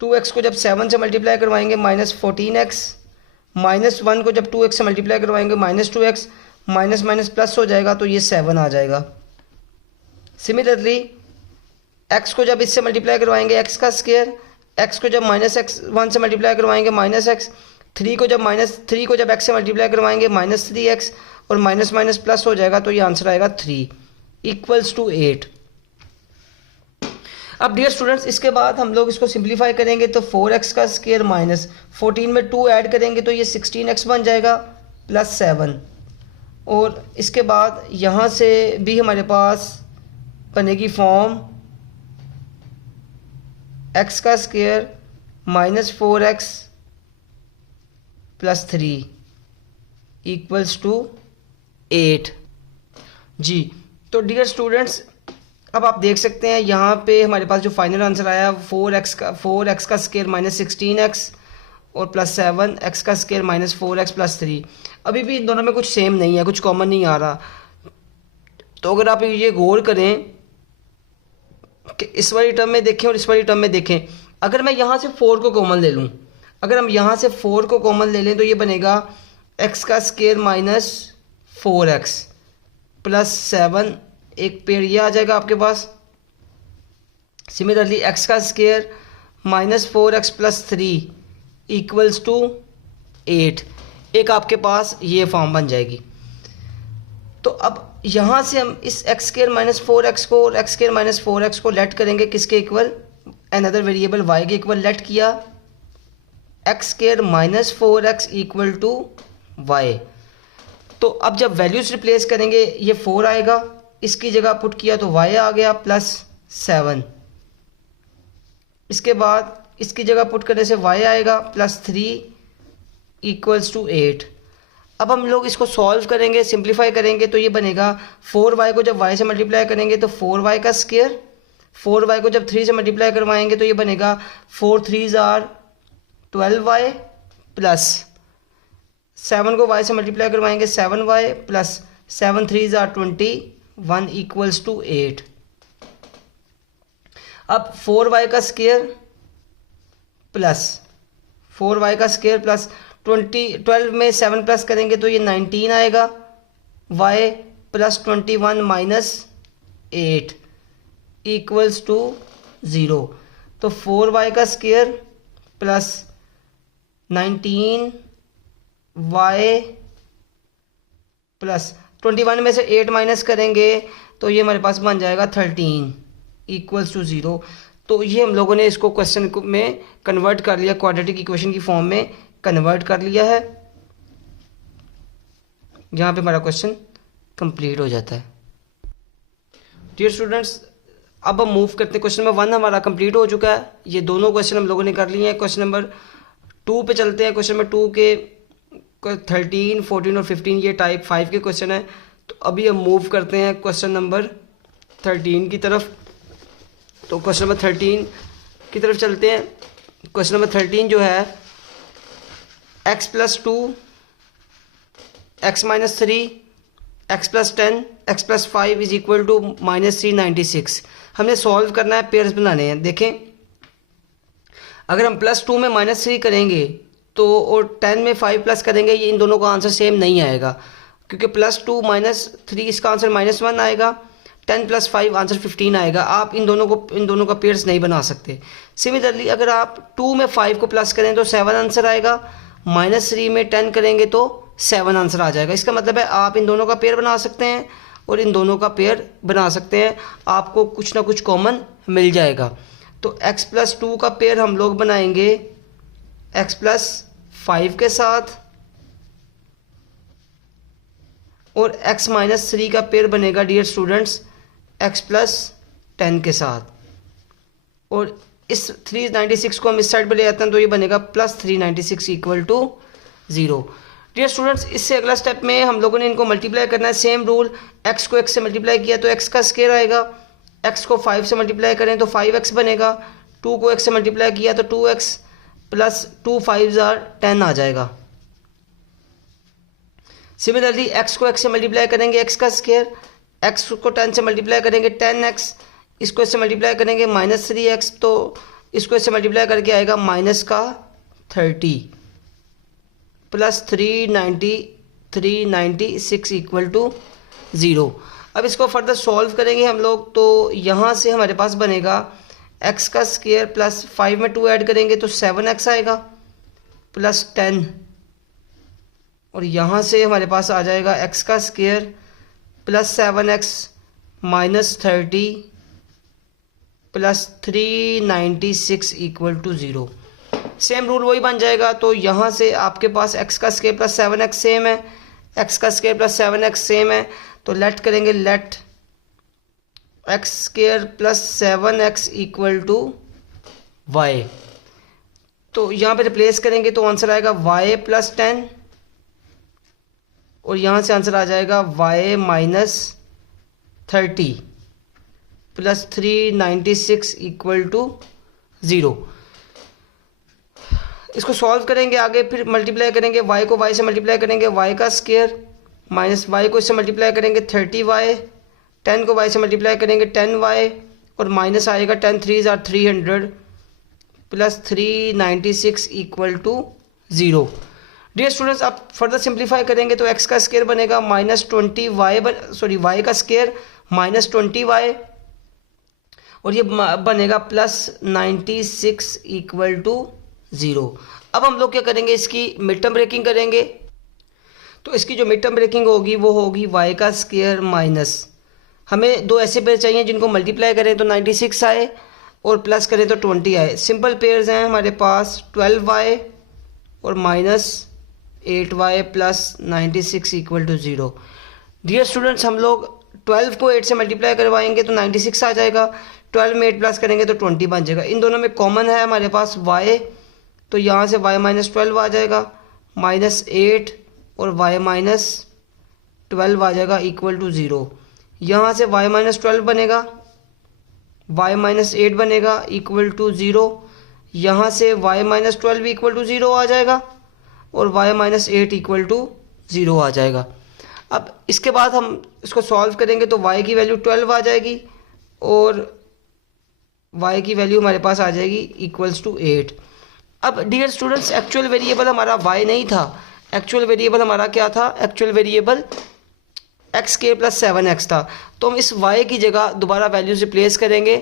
2x को जब 7 से मल्टीप्लाई करवाएंगे -14x, -1 को जब 2x से मल्टीप्लाई करवाएंगे -2x, माइनस माइनस प्लस हो जाएगा तो ये 7 आ जाएगा। सिमिलरली x को जब इससे मल्टीप्लाई करवाएंगे x का स्क्वायर, x को जब -1 से मल्टीप्लाई करवाएंगे -x, 3 को जब x से मल्टीप्लाई करवाएंगे -3x और माइनस माइनस प्लस हो जाएगा तो ये आंसर आएगा 3 इक्वल्स टू 8। अब डियर स्टूडेंट्स इसके बाद हम लोग इसको सिंप्लीफाई करेंगे तो 4x का स्क्वायर माइनस 14 में 2 ऐड करेंगे तो ये 16x बन जाएगा प्लस 7। और इसके बाद यहाँ से भी हमारे पास बनेगी फॉर्म x का square minus 4x plus 3 equals to 8 जी। तो डियर स्टूडेंट्स अब आप देख सकते हैं यहाँ पे हमारे पास जो फाइनल आंसर आया 4x का स्क्वायर माइनस 16x और प्लस 7x का स्क्वायर माइनस 4x प्लस 3। अभी भी इन दोनों में कुछ सेम नहीं है, कुछ कॉमन नहीं आ रहा। तो अगर आप ये गौर करें कि इस वाली टर्म में देखें और इस वाली टर्म में देखें, अगर मैं यहाँ से 4 को कॉमन ले लूँ, अगर हम यहाँ से 4 को कॉमन ले लें तो ये बनेगा x का स्क्वायर माइनस 4x प्लस 7, एक पेयर ये आ जाएगा आपके पास। सिमिलरली x का square minus 4x plus 3 equals to 8, एक आपके पास ये फॉर्म बन जाएगी। तो अब यहाँ से हम इस x स्क्वायर माइनस 4x को और x स्क्वायर माइनस 4x को लेट करेंगे किसके इक्वल, अनदर वेरिएबल y के इक्वल लेट किया, x square minus 4x equal to y। तो अब जब वैल्यूज रिप्लेस करेंगे ये 4 आएगा, इसकी जगह पुट किया तो y आ गया प्लस 7। इसके बाद इसकी जगह पुट करने से y आएगा +3 इक्वल्स टू 8। अब हम लोग इसको सॉल्व करेंगे, सिंप्लीफाई करेंगे, तो ये बनेगा 4y को जब y से मल्टीप्लाई करेंगे तो 4y का स्क्वायर, 4y को जब 3 से मल्टीप्लाई करवाएंगे तो ये बनेगा 4 3s आर 12y प्लस 7 को y से मल्टीप्लाई करवाएंगे 7y plus 7 3s are 21 equals to 8। अब 4y का स्क्वायर प्लस 4y का स्क्वायर प्लस 12 में 7 प्लस करेंगे तो ये 19 आएगा, y plus 21 minus 8 equals to 0। तो 4y का स्क्वायर प्लस 19 y प्लस 21 में से 8 माइनस करेंगे तो ये हमारे पास बन जाएगा 13 इक्वल्स टू 0। तो ये हम लोगों ने इसको क्वेश्चन में कन्वर्ट कर लिया, क्वाड्रेटिक इक्वेशन की फॉर्म में कन्वर्ट कर लिया है। यहाँ पे हमारा क्वेश्चन कंप्लीट हो जाता है। डियर स्टूडेंट्स, अब हम मूव करते हैं, क्वेश्चन नंबर 1 हमारा कंप्लीट हो चुका है। ये दोनों क्वेश्चन हम लोगों ने कर लिए हैं। क्वेश्चन नंबर 2 पे चलते हैं। क्वेश्चन नंबर 2 के 13, 14 और 15 ये टाइप 5 के क्वेश्चन है। तो अभी हम मूव करते हैं क्वेश्चन नंबर 13 की तरफ। तो क्वेश्चन नंबर 13 की तरफ चलते हैं। क्वेश्चन नंबर 13 जो है x plus 2 x minus 3 x plus 10 x plus 5 is equal to -396। हमने सॉल्व करना है, पेयर्स बनाने हैं। देखें, अगर हम +2 में -3 करेंगे तो और 10 में 5 प्लस करेंगे, ये इन दोनों का आंसर सेम नहीं आएगा, क्योंकि +2 -3 इसका आंसर -1 आएगा, 10 + 5 आंसर 15 आएगा। आप इन दोनों का पेयर्स नहीं बना सकते। सिमिलरली अगर आप 2 में 5 को प्लस करें तो 7 आंसर आएगा, -3 में 10 करेंगे तो 7 आंसर आ जाएगा। इसका मतलब है आप इन दोनों का पेयर बना सकते हैं और इन दोनों का पेयर बना सकते हैं, आपको कुछ ना कुछ कॉमन मिल जाएगा। तो x प्लस 2 का पेयर हम लोग बनाएंगे x प्लस 5 के साथ, और x माइनस 3 का पेयर बनेगा डियर स्टूडेंट्स x प्लस 10 के साथ। और इस 396 को हम इस साइड पर ले आते हैं तो ये बनेगा +396 इक्वल टू 0। डियर स्टूडेंट्स, इससे अगला स्टेप में हम लोगों ने इनको मल्टीप्लाई करना है। सेम रूल, x को x से मल्टीप्लाई किया तो x का स्क्वायर आएगा, x को 5 से मल्टीप्लाई करें तो 5x बनेगा, 2 को x से मल्टीप्लाई किया तो 2x प्लस 2 5s आर 10 आ जाएगा। सिमिलरली x को x से मल्टीप्लाई करेंगे x का स्क्वायर, x को 10 से मल्टीप्लाई करेंगे 10x, इसको इससे मल्टीप्लाई करेंगे -3x, तो इसको इससे मल्टीप्लाई करके आएगा -30 प्लस 396 इक्वल टू 0। अब इसको फर्दर सॉल्व करेंगे हम लोग, तो यहाँ से हमारे पास बनेगा x का स्क्वायर प्लस 5 में 2 ऐड करेंगे तो 7x आएगा प्लस 10, और यहाँ से हमारे पास आ जाएगा x का square plus 7x minus 30 plus 396 equal to 0। Same rule वही बन जाएगा। तो यहाँ से आपके पास x का स्क्वायर प्लस 7x सेम है, x का स्क्वायर प्लस 7x सेम है, तो लेट करेंगे, let x square plus 7x equal to y। तो यहाँ पे रिप्लेस करेंगे तो आंसर आएगा y प्लस 10, और यहाँ से आंसर आ जाएगा y minus 30 plus 396 equal to 0। इसको सॉल्व करेंगे आगे, फिर मल्टीप्लाई करेंगे, y को y से मल्टीप्लाई करेंगे, y का स्क्वायर माइनस y को इससे मल्टीप्लाई करेंगे 30y, 10 को y से मल्टीप्लाई करेंगे 10y, और माइनस आएगा 10 3s are 300 plus 396 equal to 0। Dear students, आप फर्दर सिंप्लीफाई करेंगे तो x का स्क्वायर बनेगा y का स्क्वायर -20y, और ये बनेगा +96 इक्वल टू 0। अब हम लोग क्या करेंगे, इसकी मिड टर्म ब्रेकिंग करेंगे। तो इसकी जो मिड टर्म ब्रेकिंग होगी वो होगी y का स्क्वायर माइनस, हमें दो ऐसे पेयर चाहिए जिनको मल्टीप्लाई करें तो 96 आए और प्लस करें तो 20 आए। सिंपल पेयर्स हैं हमारे पास 12y और -8y plus 96 equal to 0। Dear students, हम लोग 12 को 8 से मल्टीप्लाई करवाएंगे तो 96 आ जाएगा, 12 में 8 प्लस करेंगे तो 20 बन जाएगा। इन दोनों में कॉमन है हमारे पास y, तो यहाँ से y माइनस 12 आ जाएगा, -8 और y माइनस 12 आ जाएगा इक्वल टू 0। यहाँ से y माइनस 12 बनेगा, y माइनस 8 बनेगा इक्वल टू 0। यहाँ से y माइनस 12 इक्वल टू 0 आ जाएगा और y माइनस 8 इक्वल टू 0 आ जाएगा। अब इसके बाद हम इसको सॉल्व करेंगे तो y की वैल्यू 12 आ जाएगी और y की वैल्यू हमारे पास आ जाएगी इक्वल्स टू 8। अब डियर स्टूडेंट्स, एक्चुअल वेरिएबल हमारा y नहीं था, एक्चुअल वेरिएबल हमारा क्या था? Actual variable xk plus 7x था। तो हम इस y की जगह दोबारा वैल्यूज रिप्लेस करेंगे।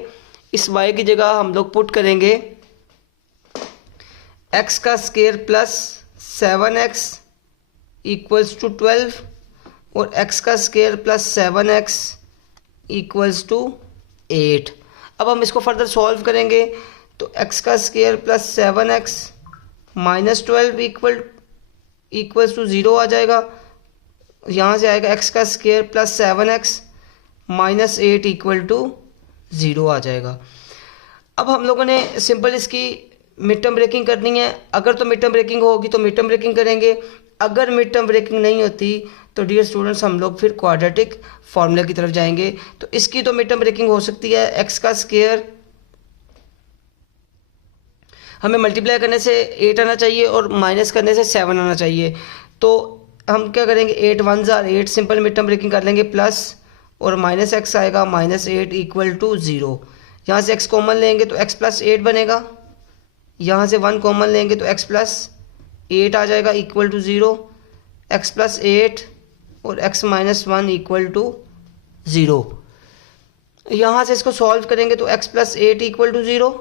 इस y की जगह हम लोग पुट करेंगे x का square plus 7x equals to 12 और x का square plus 7x equals to 8। अब हम इसको फर्दर सॉल्व करेंगे तो x का square plus 7x minus 12 equals to 0 आ जाएगा। यहाँ से आएगा x का square plus 7x minus 8 equal to 0 आ जाएगा। अब हम लोगों ने सिंपल इसकी मिड टर्म ब्रेकिंग करनी है। अगर तो मिड टर्म ब्रेकिंग होगी तो मिड टर्म ब्रेकिंग करेंगे, अगर मिड टर्म ब्रेकिंग नहीं होती तो डियर स्टूडेंट्स हम लोग फिर क्वाड्रेटिक फार्मूला की तरफ जाएंगे। तो इसकी तो मिड टर्म ब्रेकिंग हो सकती है। x का स्केयर हमें मल्टीप्लाई करने से 8 आना चाहिए और माइनस करने से 7 आना चाहिए। तो हम क्या करेंगे, 8 1 जार 8, सिंपल मिड टर्म ब्रेकिंग कर लेंगे, प्लस और माइनस x आएगा -8 इक्वल टू 0। यहाँ से x कॉमन लेंगे तो x प्लस 8 बनेगा, यहाँ से 1 कॉमन लेंगे तो x प्लस 8 आ जाएगा इक्वल टू 0। x प्लस 8 और x माइनस 1 इक्वल टू 0। यहाँ से इसको सॉल्व करेंगे तो x प्लस 8 इक्वल टू 0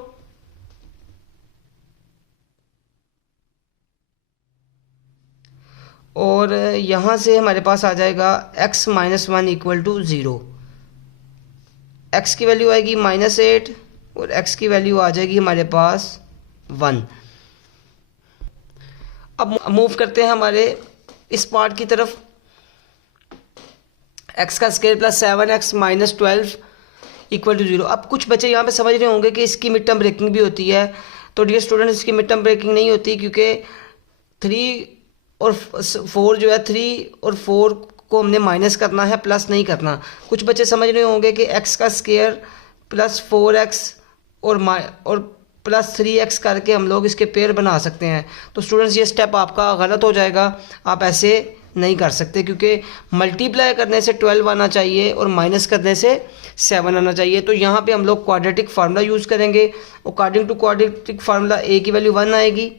और यहाँ से हमारे पास आ जाएगा x minus 1 equal to 0। x की वैल्यू आएगी -8 और x की वैल्यू आ जाएगी हमारे पास 1। अब मूव करते हैं हमारे इस पार्ट की तरफ। x का square plus 7x minus 12 equal to 0। अब कुछ बच्चे यहाँ पे समझ रहे होंगे कि इसकी मिड टर्म ब्रेकिंग भी होती है। तो डियर स्टूडेंट्स, इसकी मिड टर्म ब्रेकिंग नहीं होती क्योंकि 3 और 4 जो है, 3 और 4 को हमने माइनस करना है, प्लस नहीं करना। कुछ बच्चे समझ रहे होंगे कि x का स्केयर प्लस 4x और प्लस 3x करके हम लोग इसके पेयर बना सकते हैं। तो स्टूडेंट्स, ये स्टेप आपका गलत हो जाएगा, आप ऐसे नहीं कर सकते क्योंकि मल्टीप्लाई करने से 12 आना चाहिए और माइनस करने से 7 आना चाहिए। तो यहाँ पे हम लोग क्वाड्रेटिक फार्मूला यूज़ करेंगे। According to quadratic formula a की वैल्यू 1 आएगी,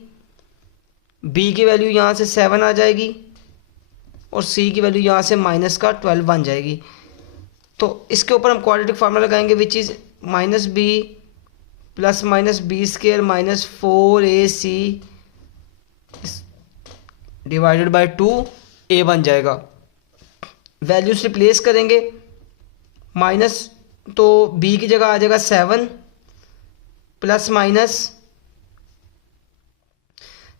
b की वैल्यू यहाँ से 7 आ जाएगी और c की वैल्यू यहाँ से माइनस का 12 बन जाएगी। तो इसके ऊपर हम क्वाड्रेटिक फार्मूला लगाएंगे which is -b plus minus b square minus 4ac divided by 2a बन जाएगा। वैल्यूज रिप्लेस करेंगे, माइनस तो b की जगह आ जाएगा 7 प्लस माइनस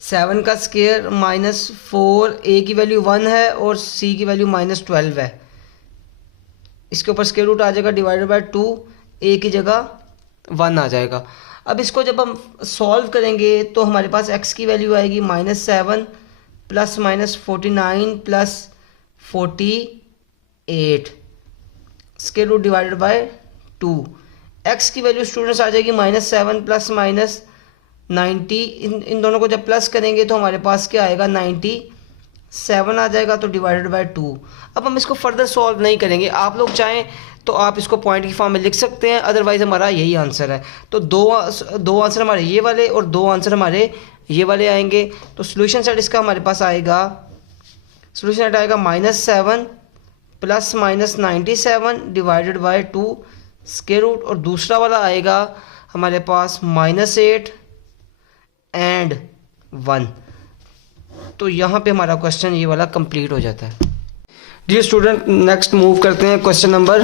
7 का स्केयर माइनस 4, a की वैल्यू 1 है और c की वैल्यू -12 है। इसके ऊपर स्केयर रूट आ जाएगा डिवाइडेड बाय 2, a की जगह 1 आ जाएगा। अब इसको जब हम सॉल्व करेंगे तो हमारे पास x की वैल्यू आएगी -7 plus minus 49 plus 48 square root divided by 2। x की वैल्यू स्टूडेंट्स आ जाएगी -7 प्लस माइनस 90। इन दोनों को जब प्लस करेंगे तो हमारे पास क्या आएगा, 97 आ जाएगा, तो डिवाइडेड बाय 2। अब हम इसको फर्दर सॉल्व नहीं करेंगे, आप लोग चाहें तो आप इसको पॉइंट की फॉर्म में लिख सकते हैं, अदरवाइज हमारा यही आंसर है। तो दो आंसर हमारे ये वाले और 2 आंसर हमारे ये वाले आएंगे। तो सोल्यूशन सेट इसका हमारे पास आएगा, सोल्यूशन सेट आएगा -7 plus minus 97 divided by 2 square root, और दूसरा वाला आएगा हमारे पास -8 एंड 1। तो यहाँ पे हमारा क्वेश्चन ये वाला कंप्लीट हो जाता है। डियर स्टूडेंट, नेक्स्ट मूव करते हैं क्वेश्चन नंबर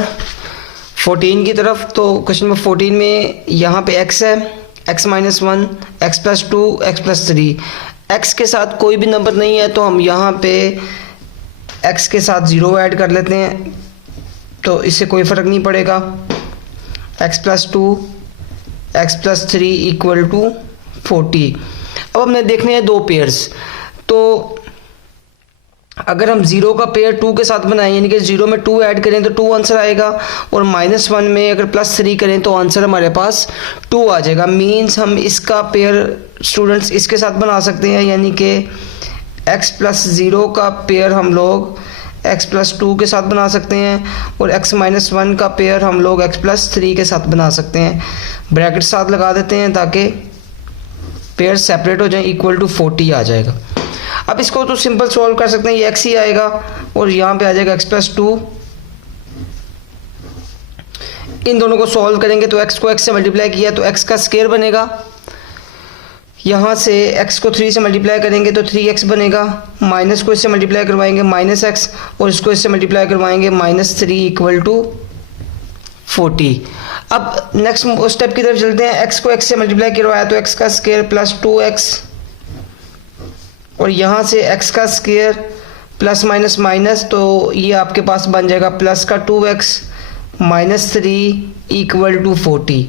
14 की तरफ। तो क्वेश्चन नंबर 14 में यहाँ पे x है, x minus 1, x plus 2, x plus 3। x के साथ कोई भी नंबर नहीं है तो हम यहाँ पे x के साथ 0 ऐड कर लेते हैं, तो इससे कोई फ़र्क नहीं पड़ेगा। X plus 2 x plus 3 equal to 40। अब हमने देखने हैं दो पेयर्स, तो अगर हम 0 का पेयर 2 के साथ बनाएं, यानी कि 0 में 2 ऐड करें तो 2 आंसर आएगा, और -1 में अगर +3 करें तो आंसर हमारे पास 2 आ जाएगा। मीन्स हम इसका पेयर स्टूडेंट्स इसके साथ बना सकते हैं, यानी कि x प्लस 0 का पेयर हम लोग x प्लस 2 के साथ बना सकते हैं, और x माइनस 1 का पेयर हम लोग x प्लस 3 के साथ बना सकते हैं। ब्रैकेट साथ लगा देते हैं ताकि पेयर सेपरेट हो जाए, इक्वल टू 40 आ जाएगा। अब इसको तो सिंपल सॉल्व कर सकते हैं, ये x ही आएगा और यहाँ पे आ जाएगा x प्लस 2। इन दोनों को सॉल्व करेंगे तो x को x से मल्टीप्लाई किया तो x का स्क्वायर बनेगा, यहाँ से x को 3 से मल्टीप्लाई करेंगे तो 3x बनेगा, माइनस को इससे मल्टीप्लाई करवाएंगे -x, और इसको इससे मल्टीप्लाई करवाएंगे -3 इक्वल टू 40। अब नेक्स्ट स्टेप की तरफ चलते हैं। x को x से मल्टीप्लाई करवाया तो x का स्क्वायर प्लस 2x, और यहाँ से x का स्क्वायर प्लस माइनस माइनस, तो ये आपके पास बन जाएगा प्लस का 2x -3 इक्वल टू 40।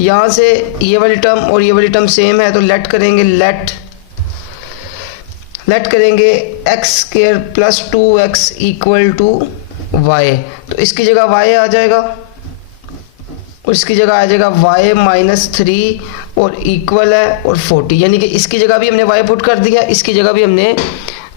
यहाँ से ये वाली टर्म और ये वाली टर्म सेम है तो लेट करेंगे, लेट करेंगे x square plus 2x equal to y, तो इसकी जगह y आ जाएगा और इसकी जगह आ जाएगा y -3 और इक्वल है और 40, यानी कि इसकी जगह भी हमने y पुट कर दिया, इसकी जगह भी हमने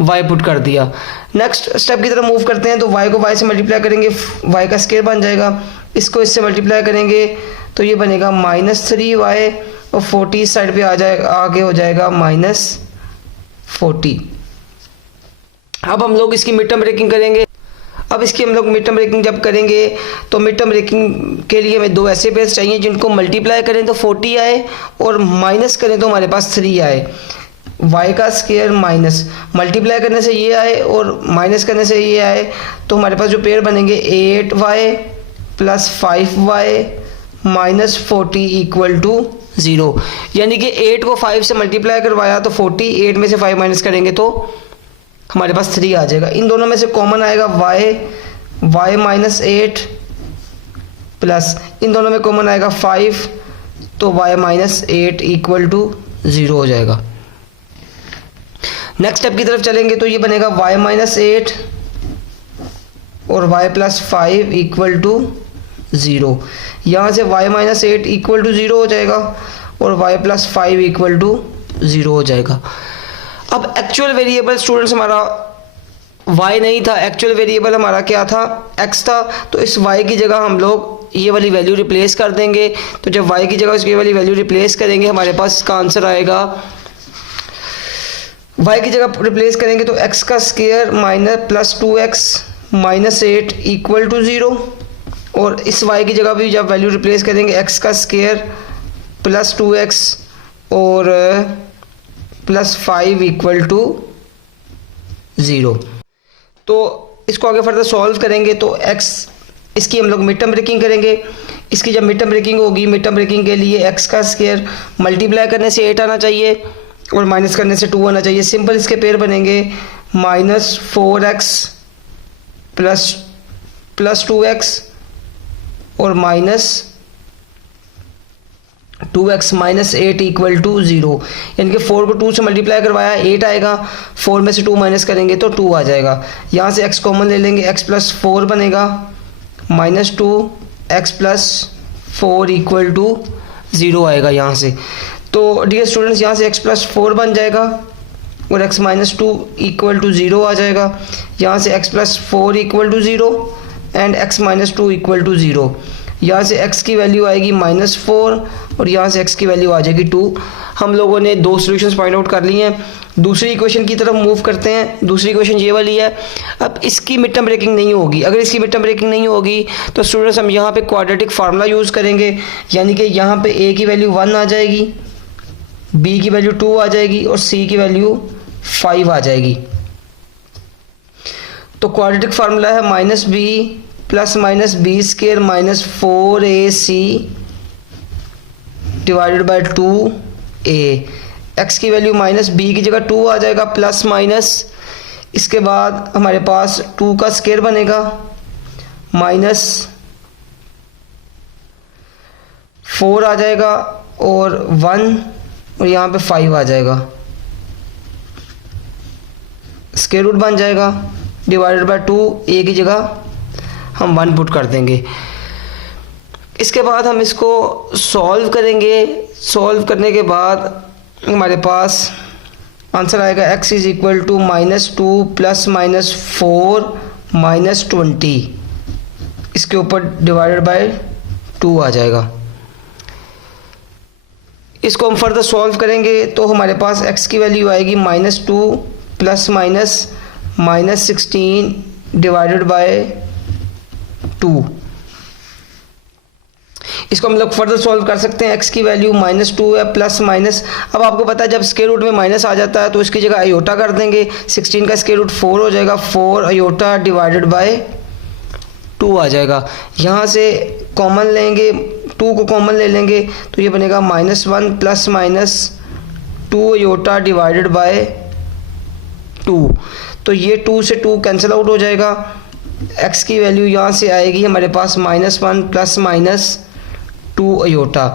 y पुट कर दिया। नेक्स्ट स्टेप की तरफ मूव करते हैं, तो y को y से मल्टीप्लाई करेंगे, y का स्क्वायर बन जाएगा, इसको इससे मल्टीप्लाई करेंगे तो ये बनेगा -3y, और 40 इस साइड पे आ जाएगा, आगे हो जाएगा -40। अब हम लोग इसकी मिड टर्म ब्रेकिंग करेंगे। अब इसकी हम लोग मिड टर्म ब्रेकिंग जब करेंगे तो मिड टर्म ब्रेकिंग के लिए हमें दो ऐसे पेयर्स चाहिए जिनको मल्टीप्लाई करें तो 40 आए और माइनस करें तो हमारे पास 3 आए। y का स्क्वायर माइनस मल्टीप्लाई करने से ये आए और माइनस करने से ये आए, तो हमारे पास जो पेयर बनेंगे 8y plus 5y minus 40 equal to 0, यानी कि 8 को 5 से मल्टीप्लाई करवाया तो 40, 8 में से 5 माइनस करेंगे तो हमारे पास 3 आ जाएगा। इन दोनों में से कॉमन आएगा y माइनस 8 प्लस इन दोनों में कॉमन आएगा 5, तो y माइनस 8 इक्वल टू 0 हो जाएगा। नेक्स्ट स्टेप की तरफ चलेंगे तो ये बनेगा y माइनस 8 और y प्लस 5 इक्वल टू 0। यहाँ से y माइनस 8 इक्वल टू 0 हो जाएगा और y प्लस 5 इक्वल टू 0 हो जाएगा। अब एक्चुअल वेरिएबल स्टूडेंट्स हमारा y नहीं था, एक्चुअल वेरिएबल हमारा क्या था, x था, तो इस y की जगह हम लोग ये वाली वैल्यू रिप्लेस कर देंगे। तो जब y की जगह इसकी वाली वैल्यू रिप्लेस करेंगे हमारे पास इसका आंसर आएगा, y की जगह रिप्लेस करेंगे तो x का square minus plus 2x minus 8 equal to 0, और इस y की जगह भी जब वैल्यू रिप्लेस करेंगे x का स्क्वायर प्लस 2x और प्लस 5 इक्वल टू 0। तो इसको आगे फर्दर सॉल्व करेंगे तो x इसकी हम लोग मिड टर्म ब्रेकिंग करेंगे। इसकी जब मिड टर्म ब्रेकिंग होगी, मिड टर्म ब्रेकिंग के लिए x का स्क्वायर मल्टीप्लाई करने से 8 आना चाहिए और माइनस करने से 2 आना चाहिए। सिंपल इसके पेयर बनेंगे -4x प्लस 2x और minus 2x minus 8 equal to 0, यानी कि 4 को 2 से मल्टीप्लाई करवाया 8 आएगा, 4 में से 2 माइनस करेंगे तो 2 आ जाएगा। यहाँ से x कॉमन ले लेंगे, x प्लस 4 बनेगा -2x प्लस 4 इक्वल टू 0 आएगा यहाँ से। तो डियर स्टूडेंट्स यहाँ से x प्लस 4 बन जाएगा और x माइनस 2 इक्वल टू 0 आ जाएगा। यहाँ से x plus 4 equal to 0 and x minus 2 equal to 0। यहाँ से x की वैल्यू आएगी -4 और यहाँ से x की वैल्यू आ जाएगी 2। हम लोगों ने दो सॉल्यूशंस फाइंड आउट कर लिए हैं। दूसरी इक्वेशन की तरफ मूव करते हैं। दूसरी इक्वेशन ये वाली है। अब इसकी मिड टर्म ब्रेकिंग नहीं होगी। अगर इसकी मिड टर्म ब्रेकिंग नहीं होगी तो स्टूडेंट्स हम यहाँ पे क्वाड्रेटिक फार्मूला यूज़ करेंगे, यानी कि यहाँ पे a की वैल्यू 1 आ जाएगी, b की वैल्यू 2 आ जाएगी और c की वैल्यू 5 आ जाएगी। तो क्वाड्रेटिक फार्मूला है -b plus minus B square minus 4ac divided by 2a। x की वैल्यू -b की जगह 2 आ जाएगा प्लस माइनस, इसके बाद हमारे पास 2 का स्क्वायर बनेगा माइनस 4 आ जाएगा और 1 और यहाँ पे 5 आ जाएगा, स्क्वायर रूट बन जाएगा, डिवाइडेड बाय 2, ए की जगह हम 1 पुट कर देंगे। इसके बाद हम इसको सॉल्व करेंगे। सॉल्व करने के बाद हमारे पास आंसर आएगा x is equal to -2 plus -4 -20, इसके ऊपर डिवाइडेड बाय 2 आ जाएगा। इसको हम फर्दर सॉल्व करेंगे तो हमारे पास x की वैल्यू आएगी -2 प्लस -16 डिवाइडेड बाय 2। इसको हम लोग फर्दर सॉल्व कर सकते हैं। x की वैल्यू -2 है, प्लस माइनस, अब आपको पता है जब स्क्वायर रूट में माइनस आ जाता है तो इसकी जगह आयोटा कर देंगे। 16 का स्क्वायर रूट 4 हो जाएगा, 4 आयोटा डिवाइडेड बाय 2 आ जाएगा। यहाँ से कॉमन लेंगे, 2 को कॉमन ले लेंगे तो ये बनेगा -1 प्लस -2 आयोटा डिवाइडेड बाय 2। तो ये 2 से 2 कैंसिल आउट हो जाएगा। x की वैल्यू यहाँ से आएगी हमारे पास -1 प्लस -2 आयोटा।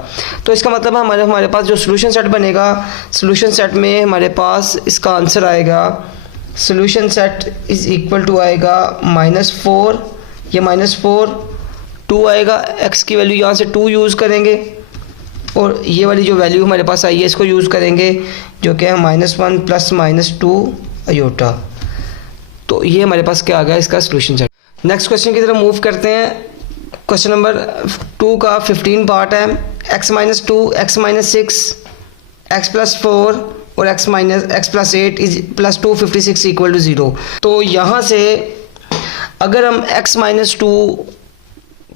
तो इसका मतलब हमारे पास जो सोल्यूशन सेट बनेगा, सोल्यूशन सेट में हमारे पास इसका आंसर आएगा, solution set is equal to आएगा -4, ये -4, 2 आएगा, x की वैल्यू यहाँ से 2 यूज़ करेंगे और ये वाली जो वैल्यू हमारे पास आई है इसको यूज़ करेंगे जो कि है -1 प्लस -2 आयोटा। तो ये हमारे पास क्या आ गया इसका सोल्यूशन सेट। नेक्स्ट क्वेश्चन की तरफ मूव करते हैं। क्वेश्चन नंबर 2 का 15 पार्ट है। x - 2, x - 6, x + 4 और x + 8 इज +2 56 इक्वल टू 0। तो यहाँ से अगर हम x - 2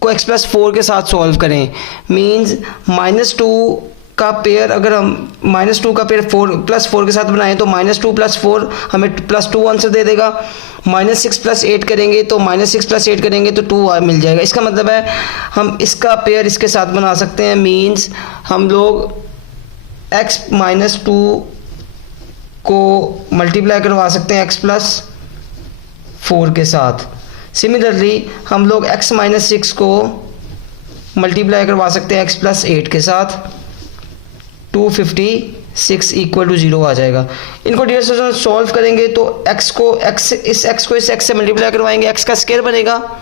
को x + 4 के साथ सॉल्व करें, मींस -2 का पेयर, अगर हम -2 का पेयर 4 + 4 के साथ बनाएं तो -2 + 4 हमें +2 आंसर दे देगा। -6 + 8 करेंगे तो -6 + 8 करेंगे तो 2 मिल जाएगा। इसका मतलब है हम इसका पेयर इसके साथ बना सकते हैं, मींस हम लोग x - 2 को मल्टीप्लाई करवा सकते हैं x + 4 के साथ। सिमिलरली हम लोग x - 6 को मल्टीप्लाई करवा सकते हैं x + 8 के साथ, 256 इक्वल टू 0 आ जाएगा। इनको डियर स्टूडेंट सॉल्व करेंगे तो इस x को इस x से मल्टीप्लाई करवाएंगे, x का स्क्वायर बनेगा।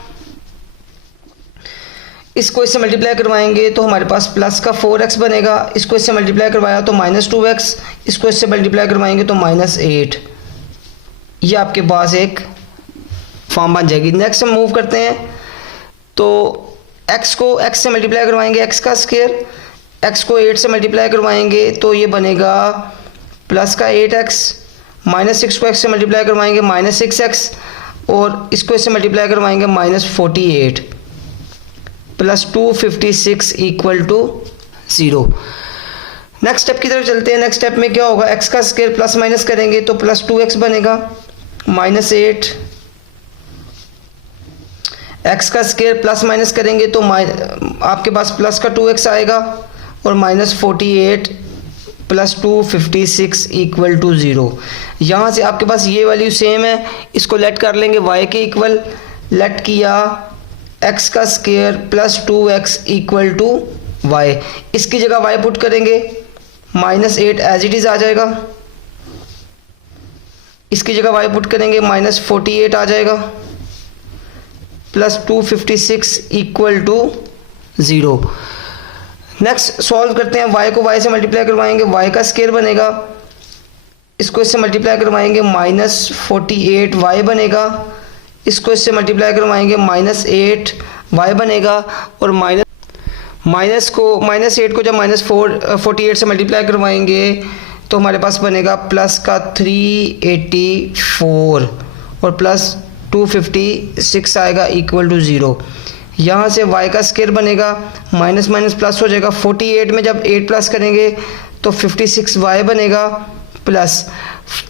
इसको इससे मल्टीप्लाई करवाएंगे तो हमारे पास प्लस का 4x बनेगा। इसको इससे मल्टीप्लाई करवाया तो -2x, इसको इससे मल्टीप्लाई करवाएंगे तो -8। ये आपके पास एक फॉर्म बन जाएगी। नेक्स्ट हम मूव करते हैं तो x को x से मल्टीप्लाई करवाएंगे, x का स्क्वायर, x को 8 से मल्टीप्लाई करवाएंगे तो ये बनेगा प्लस का 8x, -6 को x से मल्टीप्लाई करवाएंगे -6x और इसको इससे मल्टीप्लाई करवाएंगे -48 plus 256 equal to 0। Next step की तरफ चलते हैं। नेक्स्ट स्टेप में क्या होगा, x का स्क्वायर प्लस माइनस करेंगे तो +2x बनेगा, -8, x का स्क्वायर प्लस माइनस करेंगे तो आपके पास प्लस का 2x आएगा और -48 प्लस 256 इक्वल टू 0। यहाँ से आपके पास ये वैल्यू सेम है, इसको लेट कर लेंगे y के इक्वल। लेट किया x का square plus 2x equal to y, इसकी जगह y पुट करेंगे, -8 एज इट इज़ आ जाएगा, इसकी जगह y पुट करेंगे -48 आ जाएगा plus 256 equal to 0। Next solve करते हैं। y को y से मल्टीप्लाई करवाएंगे, y का स्क्वायर बनेगा, इसको इससे मल्टीप्लाई करवाएंगे -48 y बनेगा, इसको इससे मल्टीप्लाई करवाएंगे -8 y बनेगा और -8 को जब -48 से मल्टीप्लाई करवाएंगे तो हमारे पास बनेगा प्लस का 384 और प्लस 256 आएगा इक्वल टू 0। यहाँ से y का स्क्वायर बनेगा, माइनस माइनस प्लस हो जाएगा, 48 में जब 8 प्लस करेंगे तो 56y बनेगा, प्लस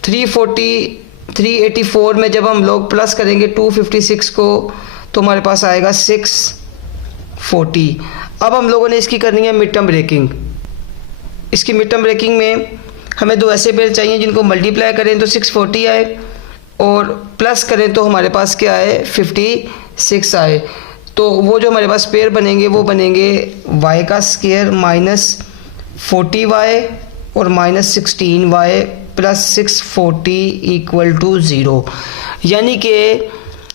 384 में जब हम लोग प्लस करेंगे 256 को तो हमारे पास आएगा 640। अब हम लोगों ने इसकी करनी है मिड टर्म ब्रेकिंग। इसकी मिड टर्म ब्रेकिंग में हमें दो ऐसे पेयर चाहिए जिनको मल्टीप्लाई करें तो 640 आए और प्लस करें तो हमारे पास क्या आए 56 आए। तो वो जो हमारे पास पेयर बनेंगे वो बनेंगे y का स्क्वायर माइनस 40y और minus 16y plus 640 equal to 0। यानी कि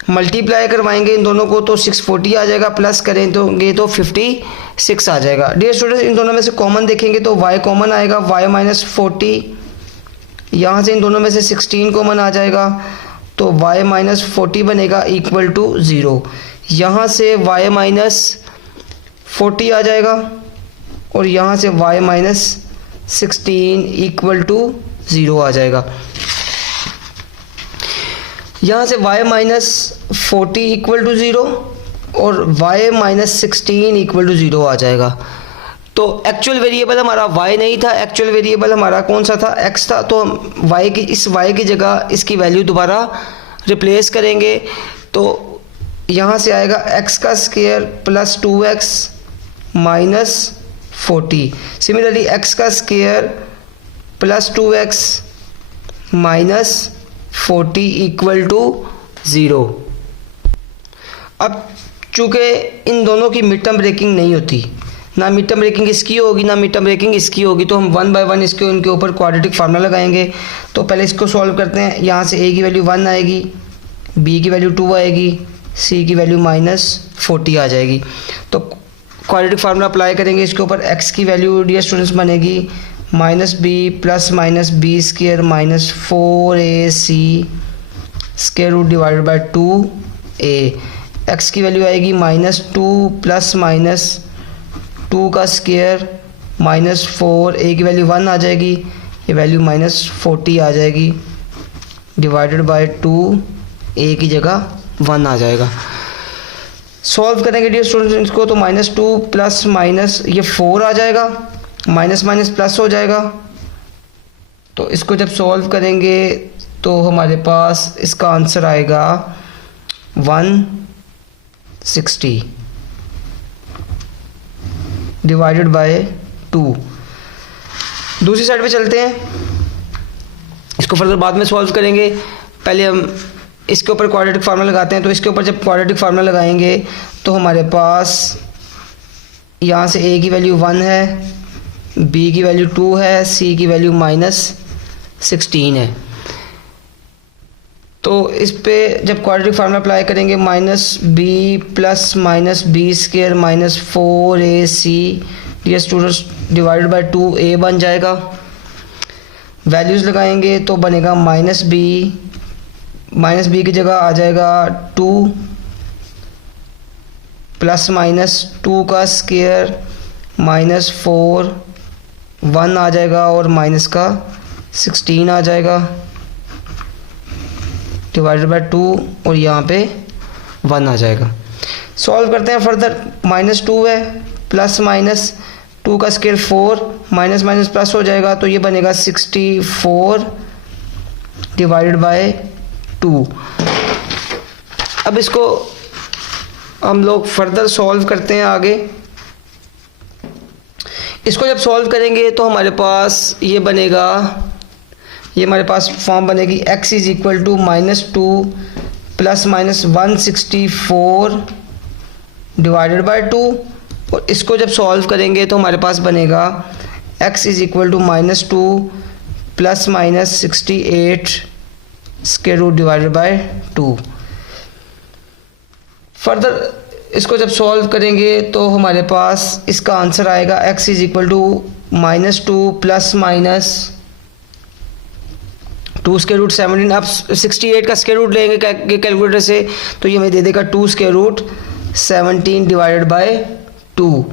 मल्टीप्लाई करवाएंगे इन दोनों को तो 640 आ जाएगा, प्लस करें तो 56 आ जाएगा। डियर स्टूडेंट्स, इन दोनों में से कॉमन देखेंगे तो y कॉमन आएगा, y माइनस 40, यहाँ से इन दोनों में से 16 कॉमन आ जाएगा तो y माइनस 40 बनेगा इक्वल टू 0। यहाँ से y माइनस 40 आ जाएगा और यहाँ से y माइनस 16 इक्वल टू 0 आ जाएगा। यहाँ से y माइनस 40 इक्वल टू 0 और y माइनस 16 इक्वल टू 0 आ जाएगा। तो एक्चुअल वेरिएबल हमारा y नहीं था, एक्चुअल वेरिएबल हमारा कौन सा था, x था। तो हम इस y की जगह इसकी वैल्यू दोबारा रिप्लेस करेंगे तो यहाँ से आएगा x का square plus 2x minus 40। Similarly x का square plus 2x minus 40 equal to 0। अब चूँकि इन दोनों की मिड टर्म ब्रेकिंग नहीं होती, ना मिड टर्म ब्रेकिंग इसकी होगी ना मिड टर्म ब्रेकिंग इसकी होगी, तो हम 1 बाय 1 इसके उनके ऊपर क्वाड्रेटिक फार्मूला लगाएंगे। तो पहले इसको सॉल्व करते हैं। यहाँ से a की वैल्यू 1 आएगी, b की वैल्यू 2 आएगी, c की वैल्यू माइनस 40 आ जाएगी। तो क्वाड्रेटिक फार्मूला अप्लाई करेंगे इसके ऊपर। x की वैल्यू डियर स्टूडेंट्स बनेगी minus B plus minus B square minus 4ac square root divided by 2a। x की वैल्यू आएगी माइनस 2 प्लस माइनस 2 का स्क्वायर माइनस 4, a की वैल्यू 1 आ जाएगी, ये वैल्यू माइनस 40 आ जाएगी डिवाइडेड बाय 2, a की जगह 1 आ जाएगा। सॉल्व करेंगे डियर स्टूडेंट्स इसको तो माइनस 2 प्लस माइनस ये 4 आ जाएगा, माइनस माइनस प्लस हो जाएगा। तो इसको जब सॉल्व करेंगे तो हमारे पास इसका आंसर आएगा 160 डिवाइडेड बाय 2। दूसरी साइड पे चलते हैं, इसको फर्दर बाद में सॉल्व करेंगे। पहले हम इसके ऊपर क्वाड्रेटिक फार्मूला लगाते हैं। तो इसके ऊपर जब क्वाड्रेटिक फार्मूला लगाएंगे तो हमारे पास यहाँ से a की वैल्यू 1 है, b की वैल्यू 2 है, c की वैल्यू माइनस 16 है। तो इस पे जब क्वाड्रेटिक फार्मूला अप्लाई करेंगे minus B plus minus B square minus 4ac dear students divided by 2a बन जाएगा। वैल्यूज़ लगाएंगे तो बनेगा माइनस बी की जगह आ जाएगा 2 प्लस माइनस 2 का स्क्वायर माइनस 4, 1 आ जाएगा और माइनस का 16 आ जाएगा डिवाइडेड बाय 2 और यहाँ पे 1 आ जाएगा। सॉल्व करते हैं फर्दर। माइनस 2 है, प्लस माइनस 2 का स्क्वायर 4, माइनस माइनस प्लस हो जाएगा तो ये बनेगा 64 डिवाइडेड बाय 2। अब इसको हम लोग फर्दर सॉल्व करते हैं आगे। इसको जब सॉल्व करेंगे तो हमारे पास ये बनेगा, ये हमारे पास फॉर्म बनेगी x is equal to minus 2 plus minus 164 divided by 2। और इसको जब सॉल्व करेंगे तो हमारे पास बनेगा x is equal to minus 2 plus minus 68 square root divided by 2। Further इसको जब सॉल्व करेंगे तो हमारे पास इसका आंसर आएगा x is equal to minus 2 plus minus 2 square root 17। अब 68 का स्क्वायर रूट लेंगे कैलकुलेटर से तो ये हमें दे देगा 2 स्क्वायर रूट 17 डिवाइडेड बाय 2।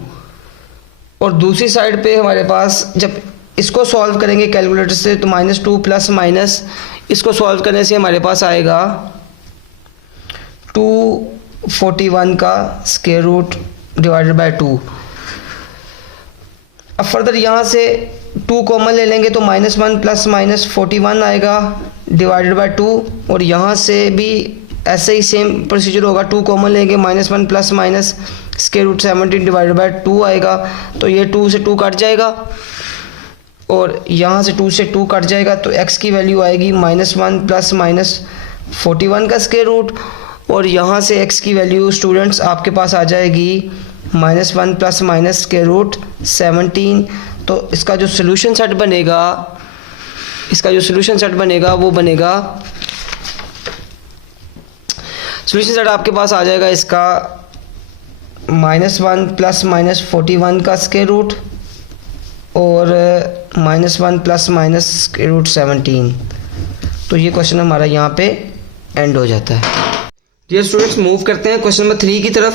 और दूसरी साइड पे हमारे पास जब इसको सॉल्व करेंगे कैलकुलेटर से तो माइनस 2 प्लस माइनस इसको सॉल्व करने से हमारे पास आएगा 241 का स्क्वायर रूट डिवाइडेड बाय 2। अब फर्दर यहाँ से 2 कॉमन ले लेंगे तो माइनस 1 प्लस माइनस 41 आएगा डिवाइडेड बाय 2। और यहाँ से भी ऐसे ही सेम प्रोसीजर होगा, 2 कॉमन लेंगे minus 1 plus minus square root 17 divided by 2 आएगा। तो ये 2 से 2 कट जाएगा और यहाँ से 2 से 2 कट जाएगा तो x की वैल्यू आएगी माइनस 1 प्लस माइनस 41 का स्क्वायर रूट और यहाँ से x की वैल्यू स्टूडेंट्स आपके पास आ जाएगी -1 प्लस माइनस के रूट 17। तो इसका जो सोल्यूशन सेट बनेगा वो बनेगा, सोल्यूशन सेट आपके पास आ जाएगा इसका -1 प्लस माइनस 41 का स्क्वायर रूट और -1 प्लस माइनस स्क्वायर रूट 17। तो ये क्वेश्चन हमारा यहाँ पे एंड हो जाता है। डियर स्टूडेंट्स, मूव करते हैं क्वेश्चन नंबर 3 की तरफ।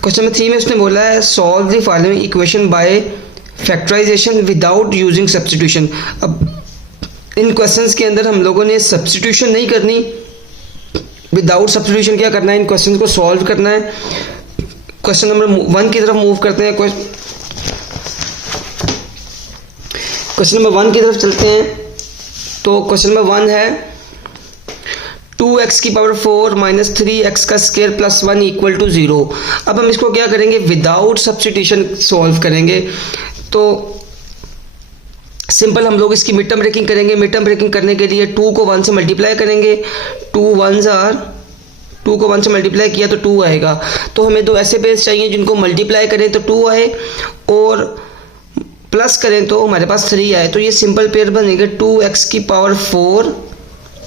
क्वेश्चन नंबर 3 में उसने बोला है solve the following equation by factorization without using substitution. अब इन क्वेश्चंस के अंदर हम लोगों ने सब्स्टिट्यूशन नहीं करनी, विदाउट सब्स्टिट्यूशन क्या करना है, इन क्वेश्चन को सॉल्व करना है। क्वेश्चन नंबर 1 की तरफ मूव करते हैं। क्वेश्चन नंबर 1 की तरफ चलते हैं। तो क्वेश्चन नंबर 1 है 2x की पावर 4 माइनस 3x का स्क्वायर प्लस 1 इक्वल टू 0। अब हम इसको क्या करेंगे, विदाउट सब्स्टिट्यूशन सॉल्व करेंगे। तो सिंपल हम लोग इसकी मिड टर्म ब्रेकिंग करेंगे। मिड टर्म ब्रेकिंग करने के लिए 2 को 1 से मल्टीप्लाई करेंगे। 2 को 1 से मल्टीप्लाई किया तो 2 आएगा। तो हमें दो ऐसे बेस चाहिए जिनको मल्टीप्लाई करें तो 2 आए और प्लस करें तो हमारे पास 3 आए। तो ये सिंपल पेयर बनेगा 2x की पावर 4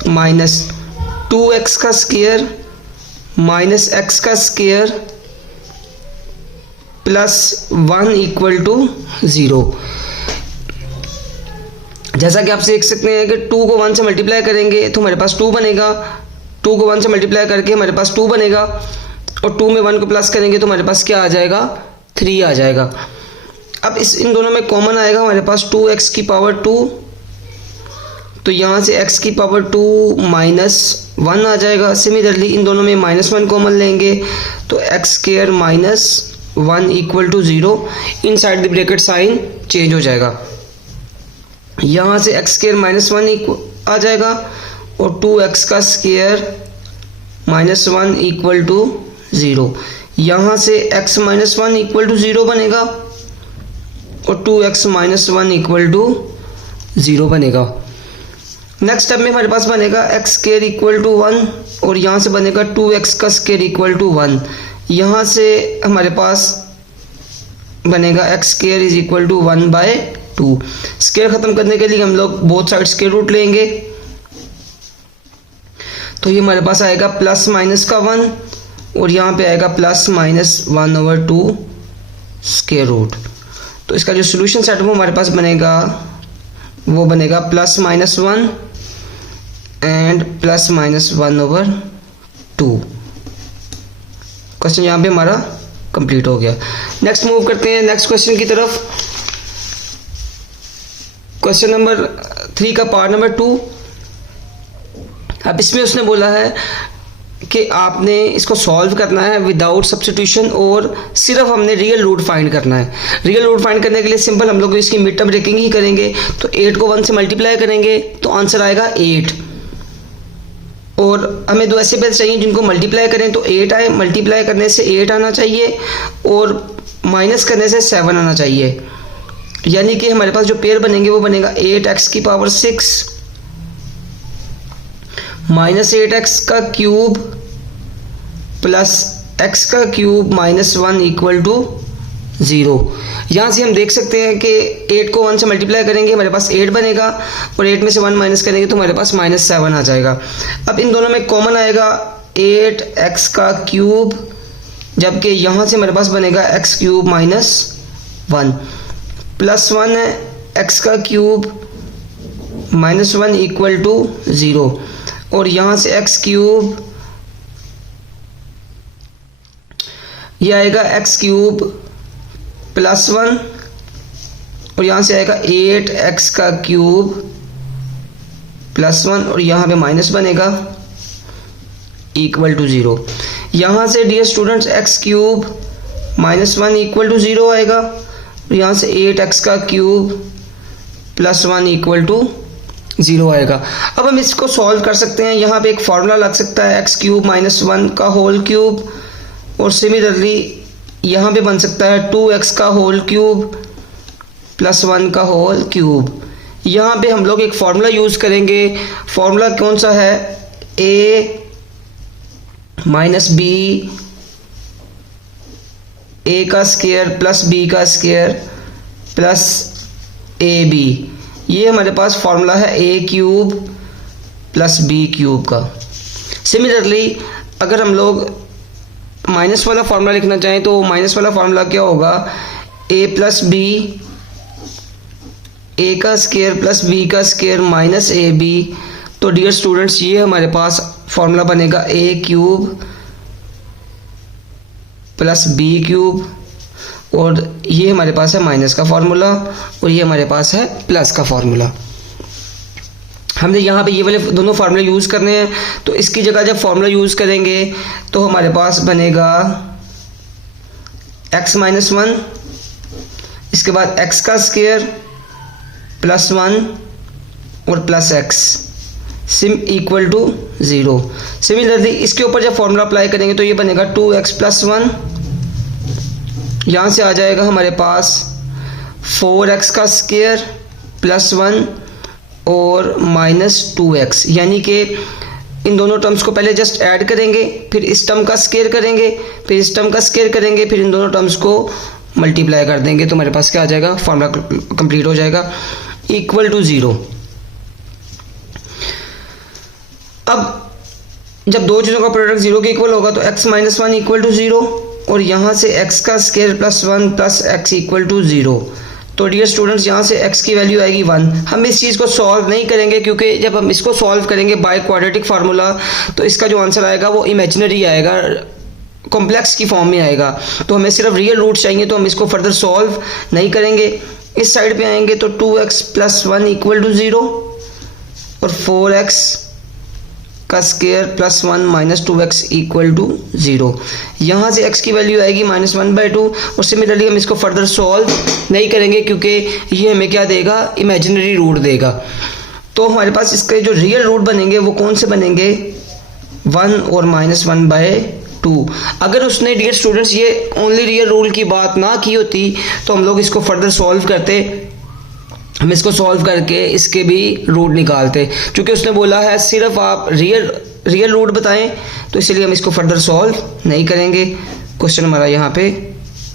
माइनस 2x का स्क्वायर माइनस x का स्क्वायर प्लस 1 इक्वल टू 0। जैसा कि आप देख सकते हैं कि 2 को 1 से मल्टीप्लाई करेंगे तो हमारे पास 2 बनेगा। 2 को 1 से मल्टीप्लाई करके हमारे पास 2 बनेगा और 2 में 1 को प्लस करेंगे तो हमारे पास क्या आ जाएगा, 3 आ जाएगा। अब इन दोनों में कॉमन आएगा हमारे पास 2x की पावर 2। तो यहाँ से x की पावर 2 माइनस 1 आ जाएगा। सिमिलरली इन दोनों में -1 कॉमन लेंगे तो x square minus 1 equal to 0। Inside the bracket sign change हो जाएगा। यहाँ से x स्क्वायर माइनस 1 आ जाएगा और 2x का स्क्वायर माइनस 1 इक्वल टू 0। यहाँ से x माइनस 1 इक्वल टू 0 बनेगा और 2x माइनस 1 इक्वल टू 0 बनेगा। नेक्स्ट स्टेप में हमारे पास बनेगा x स्क्वायर इक्वल टू 1 और यहाँ से बनेगा 2x का स्क्वायर इक्वल टू 1। यहाँ से हमारे पास बनेगा x square is equal to 1 by 2। Square खत्म करने के लिए हम लोग बोथ साइड स्क्वायर रूट लेंगे। तो ये हमारे पास आएगा प्लस माइनस का 1 और यहाँ पे आएगा प्लस माइनस 1/2 स्क्वायर रूट। तो इसका जो सोल्यूशन सेट वो हमारे पास बनेगा वो बनेगा plus minus 1 and plus minus 1/2। Question यहाँ पे हमारा कंप्लीट हो गया। नेक्स्ट मूव करते हैं नेक्स्ट क्वेश्चन की तरफ। क्वेश्चन नंबर 3 का पार्ट नंबर 2। अब इसमें उसने बोला है कि आपने इसको सॉल्व करना है विदाउट सब्स्टिट्यूशन और सिर्फ हमने रियल रूट फाइंड करना है। रियल रूट फाइंड करने के लिए सिंपल हम लोग इसकी मिड टर्म ब्रेकिंग ही करेंगे। तो 8 को 1 से मल्टीप्लाई करेंगे तो आंसर आएगा 8 और हमें दो ऐसे बेस चाहिए जिनको मल्टीप्लाई करें तो 8 आए। मल्टीप्लाई करने से 8 आना चाहिए और माइनस करने से 7 आना चाहिए। यानी कि हमारे पास जो पेयर बनेंगे वो बनेगा 8x की पावर 6 माइनस 8x का क्यूब प्लस x का क्यूब माइनस 1 इक्वल टू 0। यहाँ से हम देख सकते हैं कि 8 को 1 से मल्टीप्लाई करेंगे हमारे पास 8 बनेगा और 8 में से 1 माइनस करेंगे तो हमारे पास -7 आ जाएगा। अब इन दोनों में कॉमन आएगा 8x का क्यूब, जबकि यहाँ से हमारे पास बनेगा x क्यूब माइनस 1 प्लस 1 है x का क्यूब माइनस 1 इक्वल टू 0 और यहाँ से x क्यूब ये आएगा x क्यूब प्लस 1 और यहाँ से आएगा 8x का क्यूब प्लस 1 और यहाँ पे माइनस बनेगा इक्वल टू 0। यहाँ से dear students x cube minus 1 equal to 0 आएगा और यहाँ से 8x का क्यूब प्लस 1 इक्वल टू 0 आएगा। अब हम इसको सॉल्व कर सकते हैं। यहाँ पे एक फार्मूला लग सकता है x क्यूब माइनस 1 का होल क्यूब और सिमिलरली यहाँ पे बन सकता है 2x का होल क्यूब प्लस 1 का होल क्यूब। यहाँ पे हम लोग एक फार्मूला यूज़ करेंगे। फार्मूला कौन सा है, a माइनस बी ए का स्क्वायर प्लस बी का स्क्वायर प्लस ए बी, ये हमारे पास फॉर्मूला है ए क्यूब प्लस बी क्यूब का। सिमिलरली अगर हम लोग माइनस वाला फार्मूला लिखना चाहें तो माइनस वाला फार्मूला क्या होगा, ए प्लस बी ए का स्क्वायर प्लस बी का स्क्वायर माइनस ए बी। तो डियर स्टूडेंट्स ये हमारे पास फार्मूला बनेगा ए क्यूब प्लस बी क्यूब, और ये हमारे पास है माइनस का फार्मूला और ये हमारे पास है प्लस का फार्मूला। हमने यहाँ पे ये वाले दोनों फार्मूले यूज़ करने हैं, तो इसकी जगह जब फार्मूला यूज़ करेंगे तो हमारे पास बनेगा x माइनस 1, इसके बाद x का स्क्वायर प्लस 1 और प्लस x सिम इक्वल टू 0। सिमिलरली इसके ऊपर जब फार्मूला अप्लाई करेंगे तो ये बनेगा 2x प्लस 1, यहाँ से आ जाएगा हमारे पास 4x का स्क्वायर प्लस 1 और माइनस 2x, यानी कि इन दोनों टर्म्स को पहले जस्ट ऐड करेंगे, फिर इस टर्म का स्क्वायर करेंगे, फिर इस टर्म का स्क्वायर करेंगे, फिर इन दोनों टर्म्स को मल्टीप्लाई कर देंगे, तो हमारे पास क्या आ जाएगा, फार्मूला कंप्लीट हो जाएगा इक्वल टू 0। अब जब दो चीज़ों का प्रोडक्ट 0 के इक्वल होगा तो x माइनस 1 इक्वल टू 0, और यहाँ से x का square plus 1 plus x equal to 0। तो डियर स्टूडेंट्स यहाँ से x की वैल्यू आएगी 1। हम इस चीज़ को सॉल्व नहीं करेंगे क्योंकि जब हम इसको सॉल्व करेंगे बाय क्वाड्रेटिक फार्मूला तो इसका जो आंसर आएगा वो इमेजिनरी आएगा, कॉम्प्लेक्स की फॉर्म में आएगा। तो हमें सिर्फ रियल रूट चाहिए, तो हम इसको फर्दर सॉल्व नहीं करेंगे। इस साइड पे आएंगे तो 2x प्लस 1 इक्वल टू 0 और 4x का square plus 1 minus 2x equal to 0। यहाँ से x की वैल्यू आएगी -1/2, और सिमिलरली हम इसको फर्दर सॉल्व नहीं करेंगे क्योंकि ये हमें क्या देगा, इमेजिनरी रूट देगा। तो हमारे पास इसके जो रियल रूट बनेंगे वो कौन से बनेंगे, 1 और -1/2। अगर उसने डियर स्टूडेंट्स ये ओनली रियल रूट की बात ना की होती तो हम लोग इसको फर्दर सॉल्व करते, हम इसको सॉल्व करके इसके भी रूट निकालते। क्योंकि उसने बोला है सिर्फ आप रियल रूट बताएं, तो इसलिए हम इसको फर्दर सॉल्व नहीं करेंगे। क्वेश्चन हमारा यहाँ पे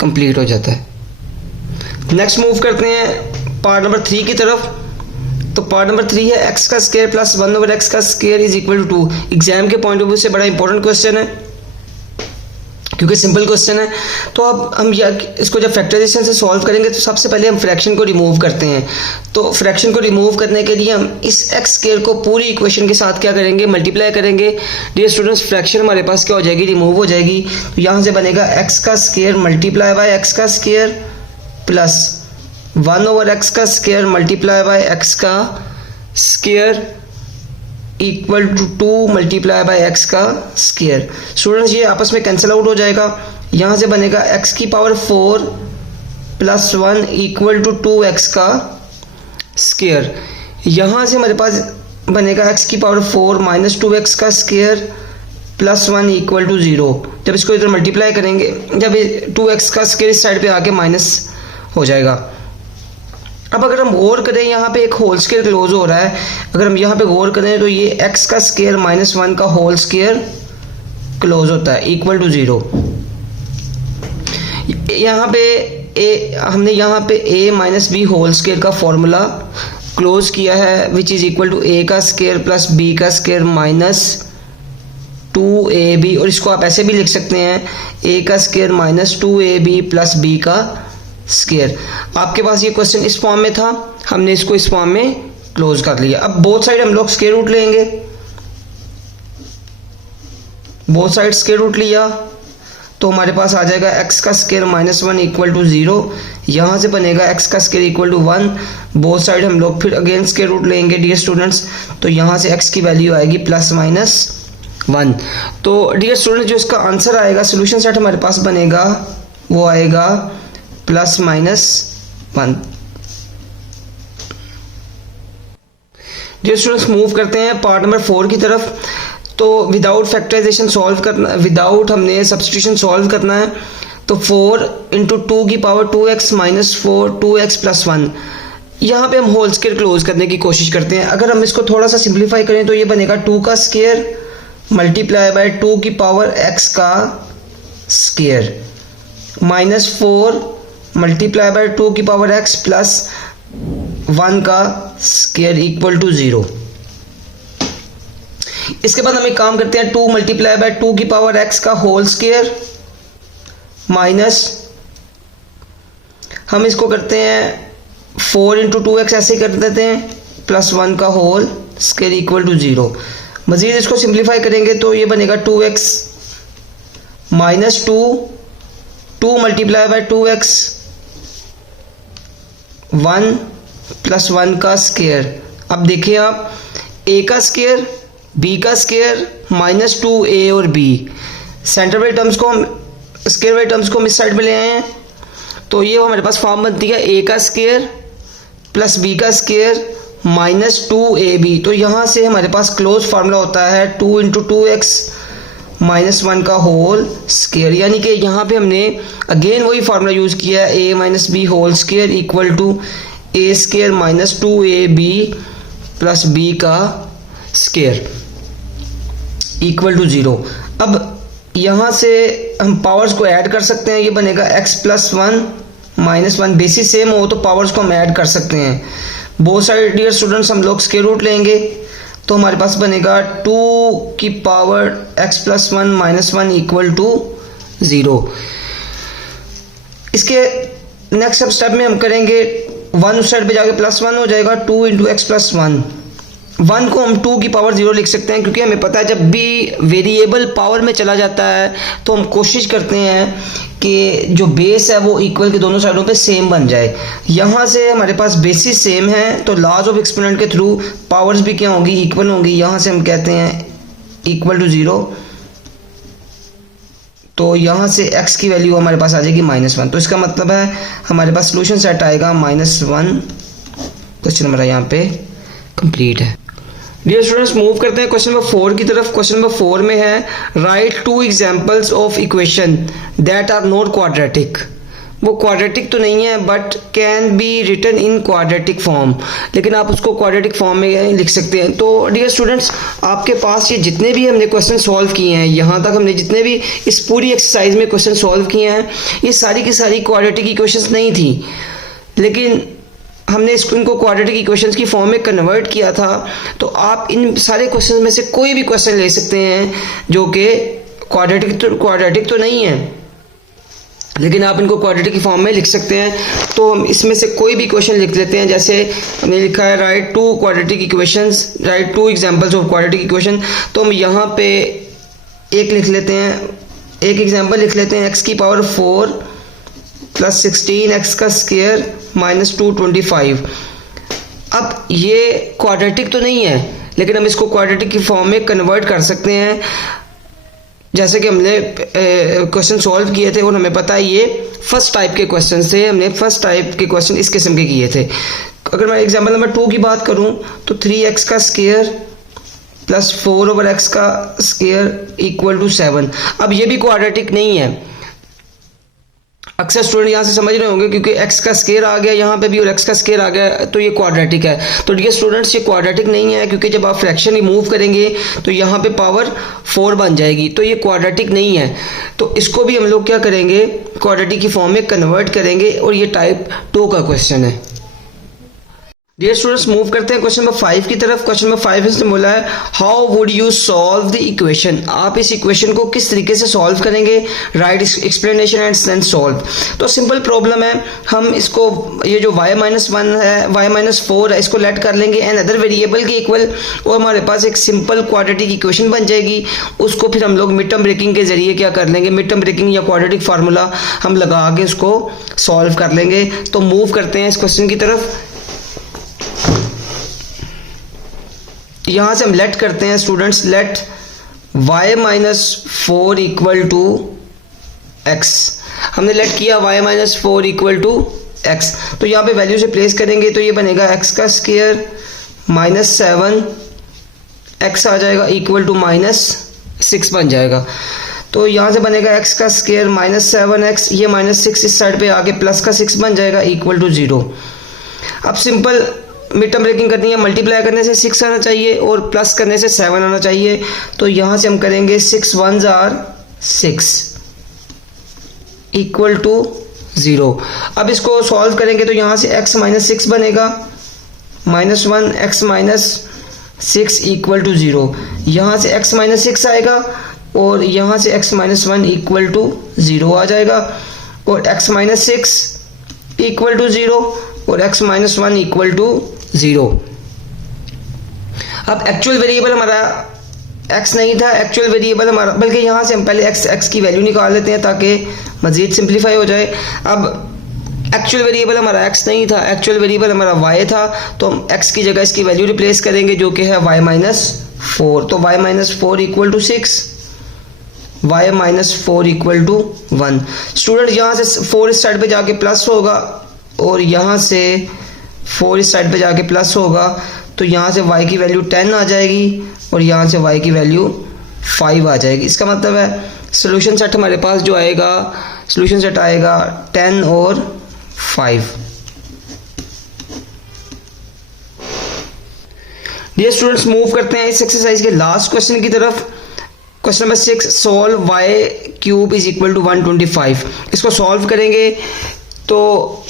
कंप्लीट हो जाता है। नेक्स्ट मूव करते हैं पार्ट नंबर 3 की तरफ। तो पार्ट नंबर 3 है x का स्क्वायर प्लस 1 ओवर x का square is equal to 2। Exam के पॉइंट ऑफ व्यू से बड़ा इंपॉर्टेंट क्वेश्चन है क्योंकि सिंपल क्वेश्चन है। तो अब हम इसको जब फैक्टराइजेशन से सॉल्व करेंगे तो सबसे पहले हम फ्रैक्शन को रिमूव करते हैं। तो फ्रैक्शन को रिमूव करने के लिए हम इस x स्क्वायर को पूरी इक्वेशन के साथ क्या करेंगे, मल्टीप्लाई करेंगे। डियर स्टूडेंट्स फ्रैक्शन हमारे पास क्या हो जाएगी, रिमूव हो जाएगी। तो यहाँ से बनेगा x का स्क्वायर मल्टीप्लाई बाय x का स्क्वायर प्लस 1 ओवर x का स्क्वायर मल्टीप्लाई बाय x का square equal to 2 multiply by x का स्क्वायर। स्टूडेंट्स ये आपस में कैंसिल आउट हो जाएगा। यहाँ से बनेगा x की power 4 plus 1 equal to 2x का स्क्वायर। यहाँ से हमारे पास बनेगा x की पावर 4 माइनस 2x का स्क्वायर प्लस 1 इक्वल टू 0। जब इसको इधर मल्टीप्लाई करेंगे, जब 2x का स्क्वायर इस साइड पे आके माइनस हो जाएगा। अब अगर हम गौर करें, यहाँ पे एक होल स्क्वायर क्लोज हो रहा है, अगर हम यहाँ पे गौर करें तो ये x का स्क्वायर माइनस 1 का होल स्क्वायर क्लोज होता है इक्वल टू 0। यहाँ पे हमने यहाँ पे a minus B whole square का फॉर्मूला क्लोज किया है which is equal to a का स्क्वायर प्लस b का स्क्वायर माइनस 2ab, और इसको आप ऐसे भी लिख सकते हैं a का square minus 2ab plus b का स्क्वायर। आपके पास ये क्वेश्चन इस फॉर्म में था, हमने इसको इस फॉर्म में क्लोज कर लिया। अब बोथ साइड हम लोग स्क्वायर रूट लेंगे, बोथ साइड स्क्वायर रूट लिया तो हमारे पास आ जाएगा x का स्क्वायर माइनस 1 इक्वल टू 0। यहाँ से बनेगा x का square equal to 1। Both side हम लोग फिर अगेन स्क्वायर रूट लेंगे डियर स्टूडेंट्स, तो यहाँ से x की वैल्यू आएगी प्लस माइनस 1। तो डियर स्टूडेंट्स जो इसका आंसर आएगा, सोल्यूशन सेट हमारे पास बनेगा वो आएगा plus minus 1। Dear students move करते हैं पार्ट नंबर 4 की तरफ। तो विदाउट फैक्टराइजेशन सॉल्व करना, विदाउट हमने सब्स्टिट्यूशन सॉल्व करना है। तो 4 इंटू 2 की power 2x minus 4 2x plus 1, यहाँ पे हम होल स्क्वायर क्लोज करने की कोशिश करते हैं। अगर हम इसको थोड़ा सा सिंप्लीफाई करें तो ये बनेगा 2 का स्क्वायर मल्टीप्लाई बाय 2 की पावर x का स्क्वायर माइनस 4 मल्टीप्लाई बाय 2 की पावर x प्लस 1 का स्क्वायर इक्वल टू 0। इसके बाद हम एक काम करते हैं, 2 मल्टीप्लाई बाय 2 की पावर x का होल स्क्वायर माइनस हम इसको करते हैं 4 इंटू 2x ऐसे ही कर देते हैं प्लस 1 का होल स्क्वायर इक्वल टू 0। मज़ीद इसको सिंप्लीफाई करेंगे तो ये बनेगा 2x minus 2 multiply by 2x 1 plus 1 का स्क्वायर। अब देखिए आप a का स्क्वायर b का स्क्वायर माइनस 2a और b, सेंटर वाली टर्म्स को हम स्क्वायर वाली टर्म्स को हम इस साइड में ले आए हैं तो ये हमारे पास फॉर्म बनती है a का स्क्वायर प्लस b का स्क्वायर माइनस 2ab। तो यहाँ से हमारे पास क्लोज फार्मूला होता है 2 इंटू 2x माइनस 1 का होल स्क्वायर, यानी कि यहाँ पे हमने अगेन वही फार्मूला यूज़ किया है a minus B whole square equal to a square minus 2ab plus b का स्क्वायर इक्वल टू 0। अब यहाँ से हम पावर्स को ऐड कर सकते हैं, ये बनेगा x plus 1 minus 1, basis same हो तो पावर्स को हम ऐड कर सकते हैं। बोथ साइड डियर स्टूडेंट्स हम लोग स्क्वायर रूट लेंगे तो हमारे पास बनेगा 2 की power x plus 1 minus 1 equal to 0। इसके नेक्स्ट स्टेप में हम करेंगे 1 उस साइड पे जाके प्लस 1 हो जाएगा, 2 इंटू एक्स प्लस 1 को हम 2 की पावर 0 लिख सकते हैं क्योंकि हमें पता है जब भी वेरिएबल पावर में चला जाता है तो हम कोशिश करते हैं कि जो बेस है वो इक्वल के दोनों साइडों पे सेम बन जाए। यहाँ से हमारे पास बेसिस सेम है तो लॉज ऑफ एक्सपोनेंट के थ्रू पावर्स भी क्या होंगी, इक्वल होंगी। यहाँ से हम कहते हैं इक्वल टू 0 तो यहाँ से x की वैल्यू हमारे पास आ जाएगी -1। तो इसका मतलब है हमारे पास सोल्यूशन सेट आएगा -1। क्वेश्चन हमारा यहाँ पे कंप्लीट है। डियर स्टूडेंट्स मूव करते हैं क्वेश्चन नंबर 4 की तरफ। क्वेश्चन नंबर 4 में है write 2 examples of equation that are not quadratic. वो क्वाड्रेटिक तो नहीं है but can be written in quadratic form, लेकिन आप उसको क्वाड्रेटिक फॉर्म में लिख सकते हैं। तो डियर स्टूडेंट्स आपके पास ये जितने भी हमने क्वेश्चन सॉल्व किए हैं, यहाँ तक हमने जितने भी इस पूरी एक्सरसाइज में क्वेश्चन सॉल्व किए हैं, ये सारी की सारी क्वाड्रेटिक इक्वेशंस नहीं थी, लेकिन हमने इनको क्वाड्रेटिक इक्वेशंस की फॉर्म में कन्वर्ट किया था। तो आप इन सारे क्वेश्चन में से कोई भी क्वेश्चन ले सकते हैं जो कि क्वाड्रेटिक तो नहीं है, लेकिन आप इनको क्वाड्रेटिक की फॉर्म में लिख सकते हैं। तो हम इसमें से कोई भी क्वेश्चन लिख लेते हैं। जैसे हमने लिखा है write 2 quadratic equations, right 2 examples of quadratic equation. तो हम यहाँ पे एक लिख लेते हैं, एक एग्जांपल लिख लेते हैं x की पावर 4 प्लस 16 x का स्क्वायर माइनस 225। अब ये क्वाड्रेटिक तो नहीं है लेकिन हम इसको क्वाड्रेटिक की फॉर्म में कन्वर्ट कर सकते हैं। जैसे कि हमने क्वेश्चन सॉल्व किए थे और हमें पता है ये फर्स्ट टाइप के क्वेश्चन थे, हमने फर्स्ट टाइप के क्वेश्चन इस किस्म के किए थे। अगर मैं एग्जांपल नंबर 2 की बात करूं तो 3x का स्क्वायर प्लस 4/x का स्क्वायर इक्वल टू 7। अब ये भी क्वाड्रेटिक नहीं है। अक्सर स्टूडेंट यहाँ से समझ रहे होंगे क्योंकि x का स्क्वायर आ गया यहाँ पे भी और x का स्क्वायर आ गया तो ये क्वाड्रेटिक है। तो डियर स्टूडेंट्स ये क्वाड्रेटिक नहीं है क्योंकि जब आप फ्रैक्शन रिमूव करेंगे तो यहाँ पे पावर 4 बन जाएगी, तो ये क्वाड्रेटिक नहीं है। तो इसको भी हम लोग क्या करेंगे, क्वाड्रेटिक की फॉर्म में कन्वर्ट करेंगे और ये टाइप 2 का क्वेश्चन है। डियर स्टूडेंट्स मूव करते हैं क्वेश्चन नंबर 5 की तरफ। क्वेश्चन नंबर 5 इसने बोला है how would you solve the equation. आप इस इक्वेशन को किस तरीके से सॉल्व करेंगे, write explanation and then solve. तो सिंपल प्रॉब्लम है, हम इसको ये जो y-1 है y-4 है इसको लेट कर लेंगे एंड अदर वेरिएबल के इक्वल और हमारे पास एक सिंपल क्वाड्रेटिक इक्वेशन बन जाएगी। उसको फिर हम लोग मिड टर्म ब्रेकिंग के जरिए क्या कर लेंगे, मिड टर्म ब्रेकिंग या क्वाड्रेटिक फार्मूला हम लगा के उसको सॉल्व कर लेंगे। तो मूव करते हैं इस क्वेश्चन की तरफ। यहाँ से हम लेट करते हैं students, let y-4 equal to x। हमने लेट किया y-4 इक्वल टू x, तो यहाँ पे वैल्यू से प्लेस करेंगे तो ये बनेगा x का स्क्वायर -7 x आ जाएगा इक्वल टू -6 बन जाएगा। तो यहाँ से बनेगा x का स्क्वायर -7x, ये -6 इस साइड पे आके प्लस का 6 बन जाएगा इक्वल टू 0। अब सिंपल मिड टर्म ब्रेकिंग करनी है, मल्टीप्लाई करने से 6 आना चाहिए और प्लस करने से 7 आना चाहिए। तो यहाँ से हम करेंगे 6 1s are 6 इक्वल टू 0। अब इसको सॉल्व करेंगे तो यहाँ से x माइनस 6 बनेगा, -1 x माइनस 6 इक्वल टू 0। यहाँ से x माइनस 6 आएगा और यहाँ से x माइनस 1 इक्वल टू 0 आ जाएगा, और x माइनस 6 इक्वल टू 0 और x माइनस 1 इक्वल टू 0। अब एक्चुअल वेरिएबल हमारा x नहीं था, एक्चुअल वेरिएबल हमारा, बल्कि यहाँ से हम पहले x की वैल्यू निकाल लेते हैं ताकि मज़ीद सिंप्लीफाई हो जाए। अब एक्चुअल वेरिएबल हमारा x नहीं था, एक्चुअल वेरिएबल हमारा y था, तो हम x की जगह इसकी वैल्यू रिप्लेस करेंगे जो कि है y माइनस 4। तो y minus 4 equal to 6, y minus 4 equal to 1। Student यहाँ से 4 इस साइड पे जाके प्लस होगा और यहाँ से 4 इस साइड पे जाके प्लस होगा, तो यहाँ से y की वैल्यू 10 आ जाएगी और यहाँ से y की वैल्यू 5 आ जाएगी। इसका मतलब है सोल्यूशन सेट हमारे पास जो आएगा, सोल्यूशन सेट आएगा 10 और 5। डियर स्टूडेंट्स, मूव करते हैं इस एक्सरसाइज के लास्ट क्वेश्चन की तरफ। Question number 6, solve y cube is equal to 125। इसको सॉल्व करेंगे तो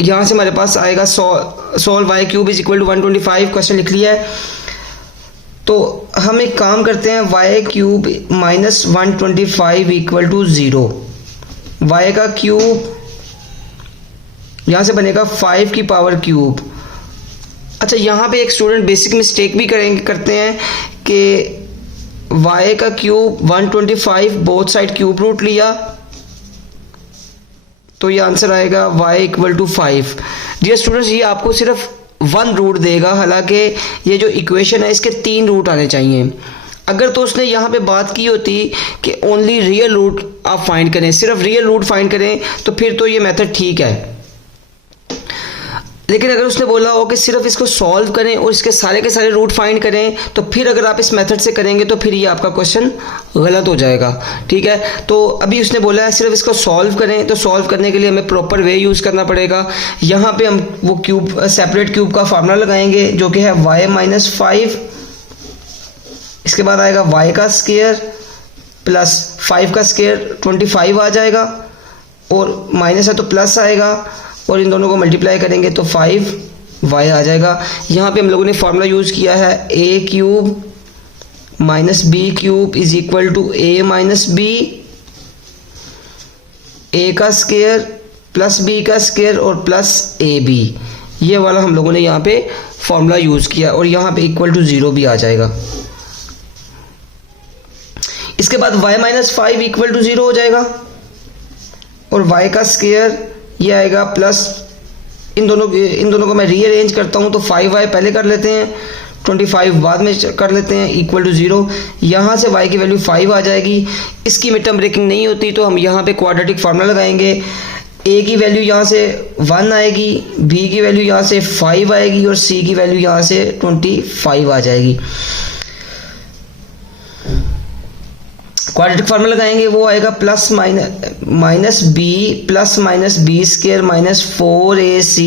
यहाँ से हमारे पास आएगा solve y cube is equal to 125। Question लिख लिया है। तो हम एक काम करते हैं, y cube minus 125 equal to 0। y का क्यूब यहाँ से बनेगा 5 की पावर क्यूब। अच्छा, यहाँ पे एक स्टूडेंट बेसिक मिस्टेक भी करते हैं कि y का cube 125 both side cube root लिया, तो ये आंसर आएगा y equal to 5। Dear students, ये आपको सिर्फ 1 रूट देगा, हालांकि ये जो इक्वेशन है इसके 3 रूट आने चाहिए। अगर तो उसने यहाँ पे बात की होती कि ओनली रियल रूट आप फाइंड करें, सिर्फ रियल रूट फाइंड करें, तो फिर तो ये मेथड ठीक है। लेकिन अगर उसने बोला हो कि सिर्फ इसको सॉल्व करें और इसके सारे के सारे रूट फाइंड करें, तो फिर अगर आप इस मेथड से करेंगे तो फिर ये आपका क्वेश्चन गलत हो जाएगा। ठीक है, तो अभी उसने बोला है सिर्फ इसको सॉल्व करें, तो सॉल्व करने के लिए हमें प्रॉपर वे यूज़ करना पड़ेगा। यहाँ पे हम वो क्यूब, सेपरेट क्यूब का फार्मूला लगाएंगे जो कि है y माइनस 5, इसके बाद आएगा y का स्क्वायर प्लस 5 का स्क्वायर 25 आ जाएगा, और माइनस है तो प्लस आएगा, और इन दोनों को मल्टीप्लाई करेंगे तो 5y आ जाएगा। यहाँ पे हम लोगों ने फार्मूला यूज़ किया है a cube minus B cube is equal to a minus B, a का स्क्वायर प्लस b का स्क्वायर और प्लस ab, ये वाला हम लोगों ने यहाँ पे फार्मूला यूज़ किया, और यहाँ पे इक्वल टू 0 भी आ जाएगा। इसके बाद y माइनस 5 इक्वल टू 0 हो जाएगा, और y का स्क्वायर ये आएगा प्लस, इन दोनों को मैं रीअरेंज करता हूँ तो 5y पहले कर लेते हैं, 25 बाद में कर लेते हैं, इक्वल टू 0। यहाँ से y की वैल्यू 5 आ जाएगी। इसकी मिड टर्म ब्रेकिंग नहीं होती तो हम यहाँ पे क्वाड्रेटिक फार्मूला लगाएंगे। a की वैल्यू यहाँ से 1 आएगी, b की वैल्यू यहाँ से 5 आएगी और c की वैल्यू यहाँ से 25 आ जाएगी। क्वाड्रेटिक फार्मूला लगाएंगे, वो आएगा plus minus B square minus 4ac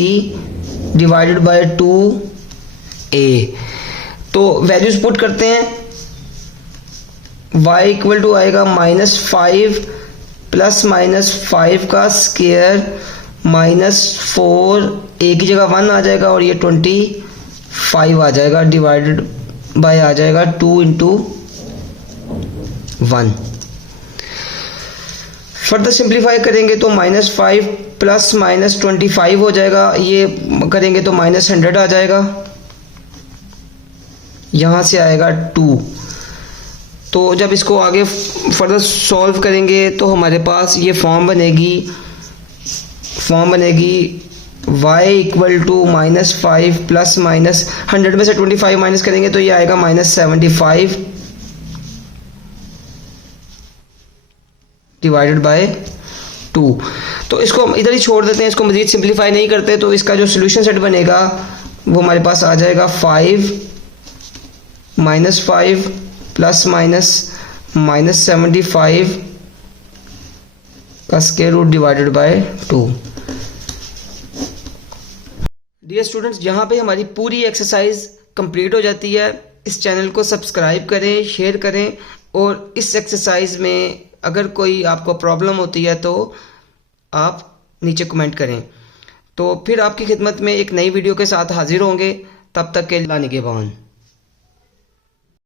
divided by 2a। तो वैल्यूज पुट करते हैं, y इक्वल टू आएगा -5 प्लस -5 का स्क्वायर माइनस 4, a की जगह 1 आ जाएगा और ये 25 आ जाएगा, डिवाइडेड बाय आ जाएगा 2 इंटू 1। फर्दर सिंप्लीफाई करेंगे तो -5 प्लस -25 हो जाएगा, ये करेंगे तो -100 आ जाएगा, यहाँ से आएगा 2। तो जब इसको आगे फर्दर सॉल्व करेंगे तो हमारे पास ये फॉर्म बनेगी y इक्वल टू -5 प्लस -100 में से 25 माइनस करेंगे तो ये आएगा -75 डिवाइडेड बाय 2। तो इसको हम इधर ही छोड़ देते हैं, इसको मज़ीद सिंप्लीफाई नहीं करते। तो इसका जो सोल्यूशन सेट बनेगा वो हमारे पास आ जाएगा 5 -5 प्लस -75 का square root divided by 2। Dear students, यहाँ पे हमारी पूरी एक्सरसाइज कंप्लीट हो जाती है। इस चैनल को सब्सक्राइब करें, शेयर करें, और इस एक्सरसाइज में अगर कोई आपको प्रॉब्लम होती है तो आप नीचे कमेंट करें। तो फिर आपकी खिदमत में एक नई वीडियो के साथ हाजिर होंगे। तब तक के लिए निगहबान।